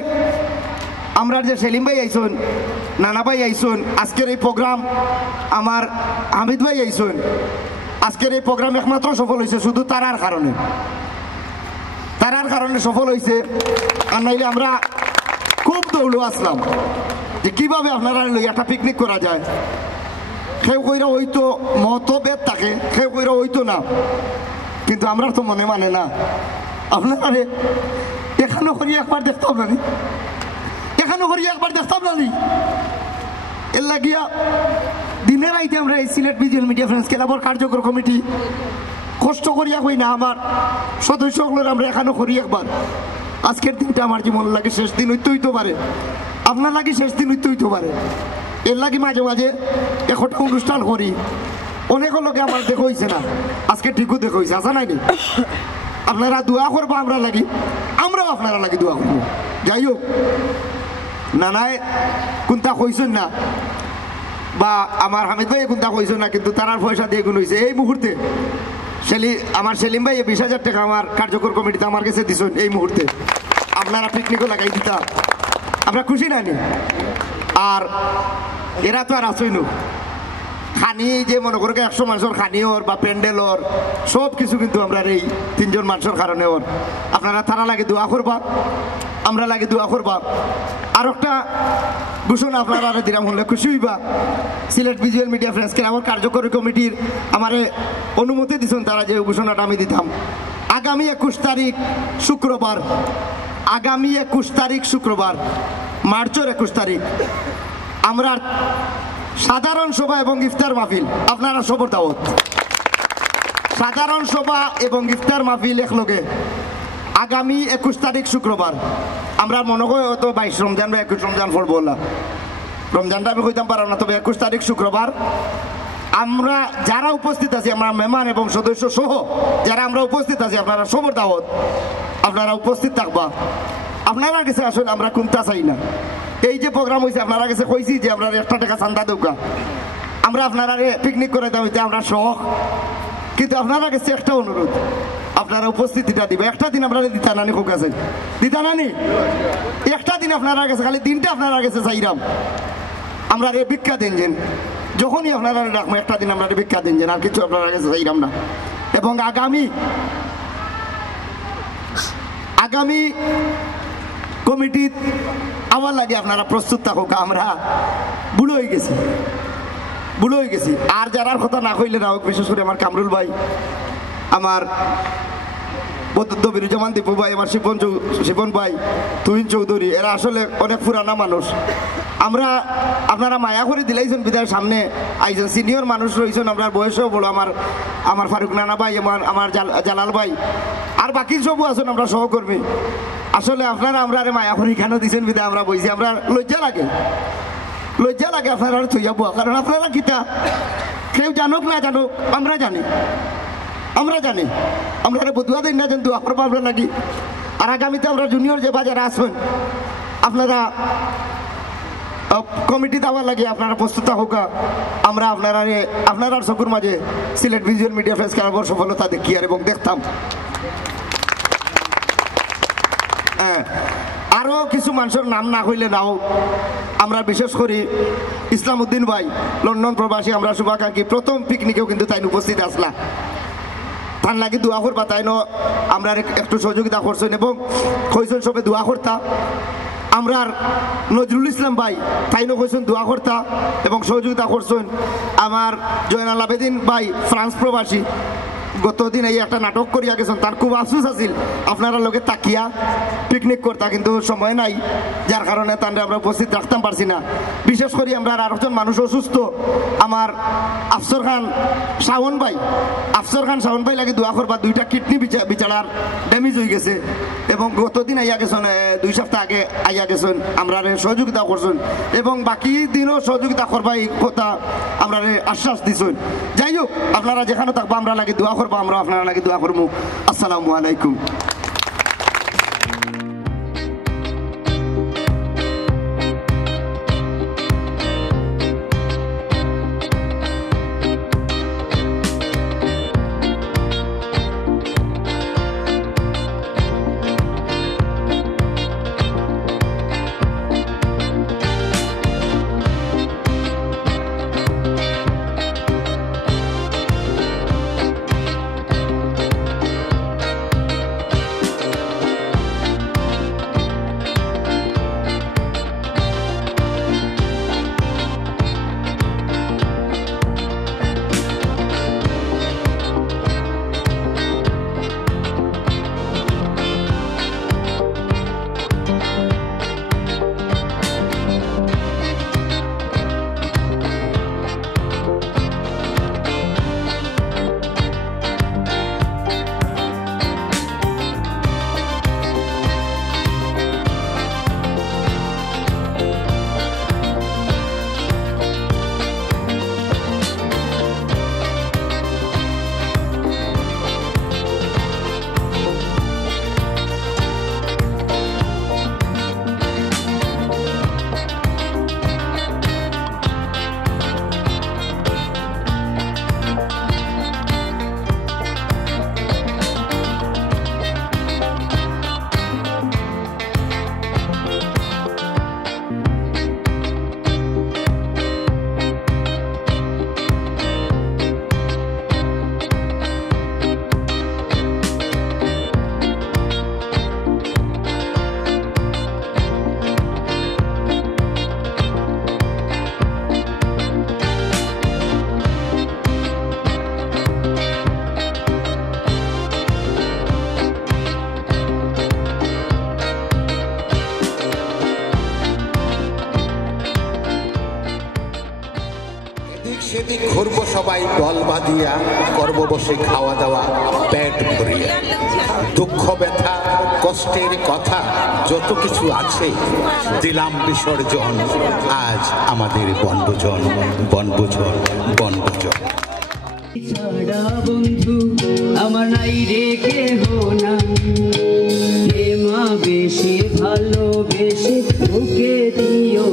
আমরা যে সেলিম ভাই আইসুন, নানা ভাই আইসুন, আজকের এই প্রোগ্রাম আমার হামিদ ভাই আইসুন, আজকের এই প্রোগ্রাম একমাত্র সফল হয়েছে শুধু তারার কারণে সফল হয়েছে। আর নাইলে আমরা খুব দৌড় আসলাম যে কিভাবে আপনারা একটা পিকনিক করা যায়। কেউ কইরা হইতো মতভেদ থাকে, কেউ কইরা হইতো না, কিন্তু আমরা তো মনে মানে না। আপনারা এখানে করি একবার দেখতাম না, এর লাগিয়া দিনের আইতে আমরা এই সিলেট ভিজুয়াল মিডিয়া ফ্রেন্ডস ক্লাবের কার্যকর কমিটি কষ্ট করিয়া হই না আমার সদস্যগুলোর আমরা এখানে করি একবার। আজকের দিনটা আমার জীবন লাগে শেষ দিন হইতে পারে, আপনার লাগে শেষ দিন হইতে পারে। এর লাগে মাঝে মাঝে একটা অনুষ্ঠান করি, অনেক লোকে আমার দেখো হয়েছে না, আজকে ঠিকও দেখো হয়েছে, আসা নাই। আপনারা দোয়া করবো আমরা লাগি, আমরাও আপনারা লাগি দোয়া করবো। যাই হোক, নানায় কোনটা কইছেন না বা আমার হামিদ ভাই কোনটা কইছেন না, কিন্তু তারার পয়সা দিয়ে গুণ হয়েছে এই মুহূর্তে। আমার সেলিম ভাই 20,000 টাকা আমার কার্যকর কমিটিতে আমার কাছে দিছেন এই মুহূর্তে। আপনারা পিকনিকও লাগাই দিতাম, আমরা খুশি নানি। আর এরা তো আর আসই না, খানি যে মনে করো 100 মানুষের খানি ওর বা প্যান্ডেলর সব কিছু কিন্তু আমরা এই 3 জন মানুষের কারণে ওর। আপনারা তারা লাগে দোয়া করবা, আমরা লাগে দোয়া করবা। আর একটা ঘোষণা আপনারা দিলাম, হলে খুশি হইবা। সিলেট ভিজুয়াল মিডিয়া ফ্রেন্ডস ক্লাবের কার্যকরী কমিটির আমারে অনুমতি দিচ্ছেন তারা যে ঘোষণাটা আমি দিতাম। আগামী 21 তারিখ শুক্রবার, মার্চের 21 তারিখ আমরা সাধারণ সভা এবং ইফতার মাহফিল, আপনারা সবর দাওয়াত। সাধারণ সভা এবং ইফতার মাহফিল একলগে আগামী 21 তারিখ শুক্রবার। আমরা মনে করি হয়তো 22 রমজান বা 21 রমজান পড়বো না, রমজানটা আমি কইতাম পারো না, তবে 21 তারিখ শুক্রবার আমরা যারা উপস্থিত আছি, আমরা মেহমান এবং সদস্য সহ যারা আমরা উপস্থিত আছি, আপনারা সবর দাওয়াত, আপনারা উপস্থিত থাকবা। আপনারা কাছে আসলে আমরা কোনটা চাই না। এই যে প্রোগ্রাম হয়েছে আপনারা কাছে কইছি যে আমরা 1 টাকা চান্দা দৌকা, আমরা আপনারা পিকনিক করে দাম, আমরা শখ। কিন্তু আপনারা কাছে একটা অনুরোধ, আপনারা উপস্থিতিটা দিবে। একটা দিন আপনারা দিতা নানি খুব কাছে দিতা নানি, একটা দিন আপনারা কাছে, খালি দিনটা আপনারা কাছে চাইরাম আমরা ভিক্ষা দেন যেন, যখনই আপনারা রাখবো একটা দিন আমরা ভিক্ষা দেন যেন, আর কিছু আপনারা কাছে চাইরাম না। এবং আগামী কমিটি আমার লাগে আপনারা প্রস্তুত থাকুক। আমরা বুড়ো হয়ে গেছি, আর যারার কথা না কইলে না হোক, বিশেষ করে আমার কামরুল ভাই, আমার দবিরুজ্জামান দীপু ভাই, আমার শিপন ভাই, তুহিন চৌধুরী, এরা আসলে অনেক পুরানা মানুষ। আপনারা মায়া করে দিলাইছেন বিদায়ের সামনে আইছেন, সিনিয়র মানুষ রয়েছেন, আপনার বয়সেও বড়, আমার ফারুক নানা ভাই, আমার জালাল ভাই, আর বাকি সবও আছেন আমরা সহকর্মী। আসলে আপনারা আমরা মায়া করে কেন দিচ্ছেন বিদায় আমরা বইছি, আমরা লজ্জা লাগে আপনারা থইয়া বুয়া, কারণ আপনারা কিতা কেউ জানুক না জানুক আমরা জানি, আমরা বদুয়া দিন না যেন দোয়া করবো আমরা লাগি। আর আগামীতে আমরা জুনিয়র যে বাজারে আসবেন, আপনারা কমিটি দেওয়ার লাগে আপনারা প্রস্তুত হোক। আমরা আপনার চকুর মাঝে সিলেট ভিজুয়াল মিডিয়া ফ্রেন্ডস ক্লাবের সফলতা দেখি আর এবং দেখতাম। আরো কিছু মানুষের নাম না হইলে নাও, আমরা বিশেষ করি ইসলাম উদ্দিন ভাই, লন্ডন প্রবাসী, আমরা শুভাকাঙ্ক্ষী, প্রথম পিকনিকেও কিন্তু তাই উপস্থিত আসলা। তার লাগে দোয়া করবা, তাই আমরা একটু সহযোগিতা করছেন এবং কইছেন সবে দোয়া করতা। আমরা নজরুল ইসলাম ভাই তাইনও কইছেন দোয়া করতা এবং সহযোগিতা করছেন। আমার জয়নাল আবেদিন ভাই ফ্রান্স প্রবাসী, গতদিন এই একটা নাটক করিয়া গেছেন, তার খুব আফসোস আছিল আপনারা লোকে তাকিয়া পিকনিক করতা, কিন্তু সময় নাই, যার কারণে তাহলে আমরা উপস্থিত রাখতাম পারছি না। বিশেষ করে আমরা আর একজন মানুষ অসুস্থ, আমার আফসর খান শাওন ভাই লাগে দোয়া করবা, 2টা কিডনি বিচারার ড্যামেজ হয়ে গেছে এবং গতদিন আইয়া গেছেন, 2 সপ্তাহ আগে আইয়া গেছেন, আমরা সহযোগিতা করছেন এবং বাকি দিনও সহযোগিতা করবা, এই কথা আমরা আশ্বাস দিছেন। যাই হোক, আপনারা যেখানে থাকবো আমরা লাগে দোয়া করবো, আমরা আপনারা লাগে দোয়া করবো। আসসালামু আলাইকুম। সেদিক ঘুরবো সবাই দল বাঁধিয়া, করবো বসে খাওয়া দাওয়া পেট ভরিয়া। দুঃখ ব্যথা কষ্টের কথা যত কিছু আছে দিলাম বিসর্জন, আজ আমাদের বনভোজন বনভোজন বনভোজন। ছাড়া বন্ধু আমার নাই রেখে না, মা বেশি ভালোবেসে ওকে দিও